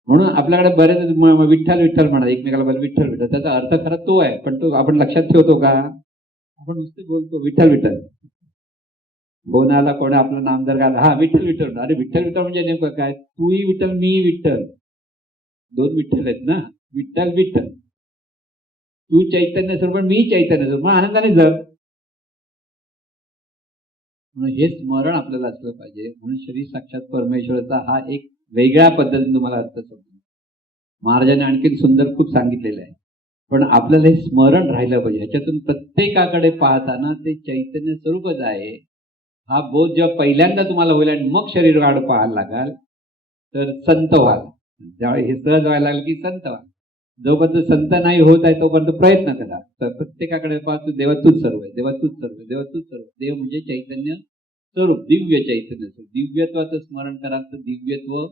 म्हणून आपल्याकडे बरेच विठ्ठल विठ्ठल म्हणा, एकमेकाला बोल विठ्ठल विठ्ठल, त्याचा अर्थ खरा तो आहे, पण तो आपण लक्षात ठेवतो का? आपण नुसते बोलतो विठ्ठल विठ्ठल. बोनाला कोणी आपलं नाम जर घाला, हा विठ्ठल विठ्ठल, अरे विठ्ठल विठ्ठल म्हणजे नेमकं काय? तूही विठ्ठल मी विठ्ठल, दोन विठ्ठल आहेत ना. विठ्ठल विठ्ठल, तू चैतन्य स्वरूप मी चैतन्य स्वरूप, मग आनंदाने जग. म्हणून हे स्मरण आपल्याला असलं पाहिजे. म्हणून श्री साक्षात परमेश्वराचा हा एक वेगळ्या पद्धतीने तुम्हाला अर्थ समजतो. महाराजांनी आणखी सुंदर खूप सांगितलेलं आहे, पण आपल्याला हे स्मरण राहिलं पाहिजे. ह्याच्यातून प्रत्येकाकडे पाहताना ते चैतन्य स्वरूपच आहे हा बोध जेव्हा पहिल्यांदा तुम्हाला होईल आणि मग शरीर वाढ पाहायला लागाल तर संत व्हाल. ज्यावेळी हे सहज व्हायला लागलं की संत व्हाल. जोपर्यंत संत नाही होत आहे तोपर्यंत प्रयत्न करा. तर प्रत्येकाकडे पाहतो देवा तूच सर्व आहे, देवा तूच सर्व, देवा तूच सर्व. देव म्हणजे चैतन्य स्वरूप, दिव्य चैतन्य स्वरूप. दिव्यत्वाचं स्मरण कराल तर दिव्यत्व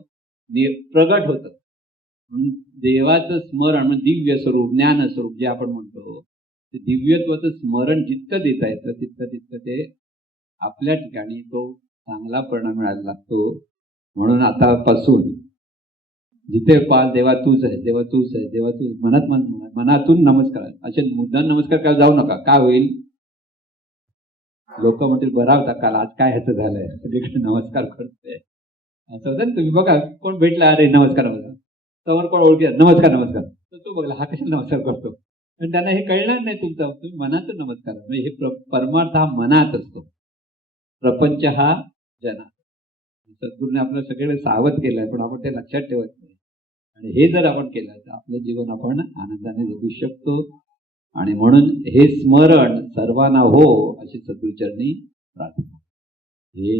प्रगट होतं. म्हणून देवाचं स्मरण म्हणजे दिव्य स्वरूप, ज्ञान स्वरूप जे आपण म्हणतो, ते दिव्यत्वाचं स्मरण जितकं देता येतं तितकं ते आपल्या ठिकाणी तो चांगला परिणाम मिळायला लागतो. म्हणून आतापासून जिथे पाल देवा तूच आहे, देवा तूच आहे, देवा तूच, मनातून नमस्कार. असे मुद्दाम नमस्कार करायला जाऊ नका. काय होईल, लोक म्हणतील बरा होता काल, आज काय ह्याचं झालंय, सगळीकडे नमस्कार करतोय असं होतं. तुम्ही बघा कोण भेटला, अरे नमस्कार बघा, समोर कोण ओळखी नमस्कार नमस्कार, तर तो बघला हा कशाला नमस्कार करतो. पण त्यांना हे कळणार नाही तुमचा, तुम्ही मनातून नमस्कार. म्हणजे हे परमार्थ हा मनात असतो, प्रपंच हा जनात. सद्गुरूने आपलं सगळे सावध केलंय, पण आपण ते लक्षात ठेवत नाही. आणि हे जर आपण केलं तर आपलं जीवन आपण आनंदाने जगू शकतो. आणि म्हणून हे स्मरण सर्वांना हो अशी सद्गुरूचरणी प्रार्थना. हे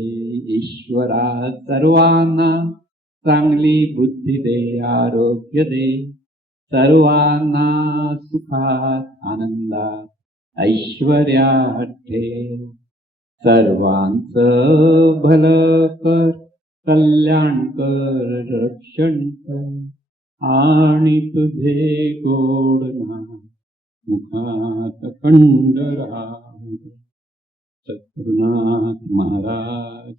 ईश्वरा सर्वांना चांगली बुद्धी दे, आरोग्य दे, सर्वांना सुखात आनंदात ऐश्वर्यात ठेव, सर्वांचं भलं कर, कल्याण कर, रक्षण कर, आणि तुझे गोड नाम मुखात खंड राहू. सद्गुरुनाथ महाराज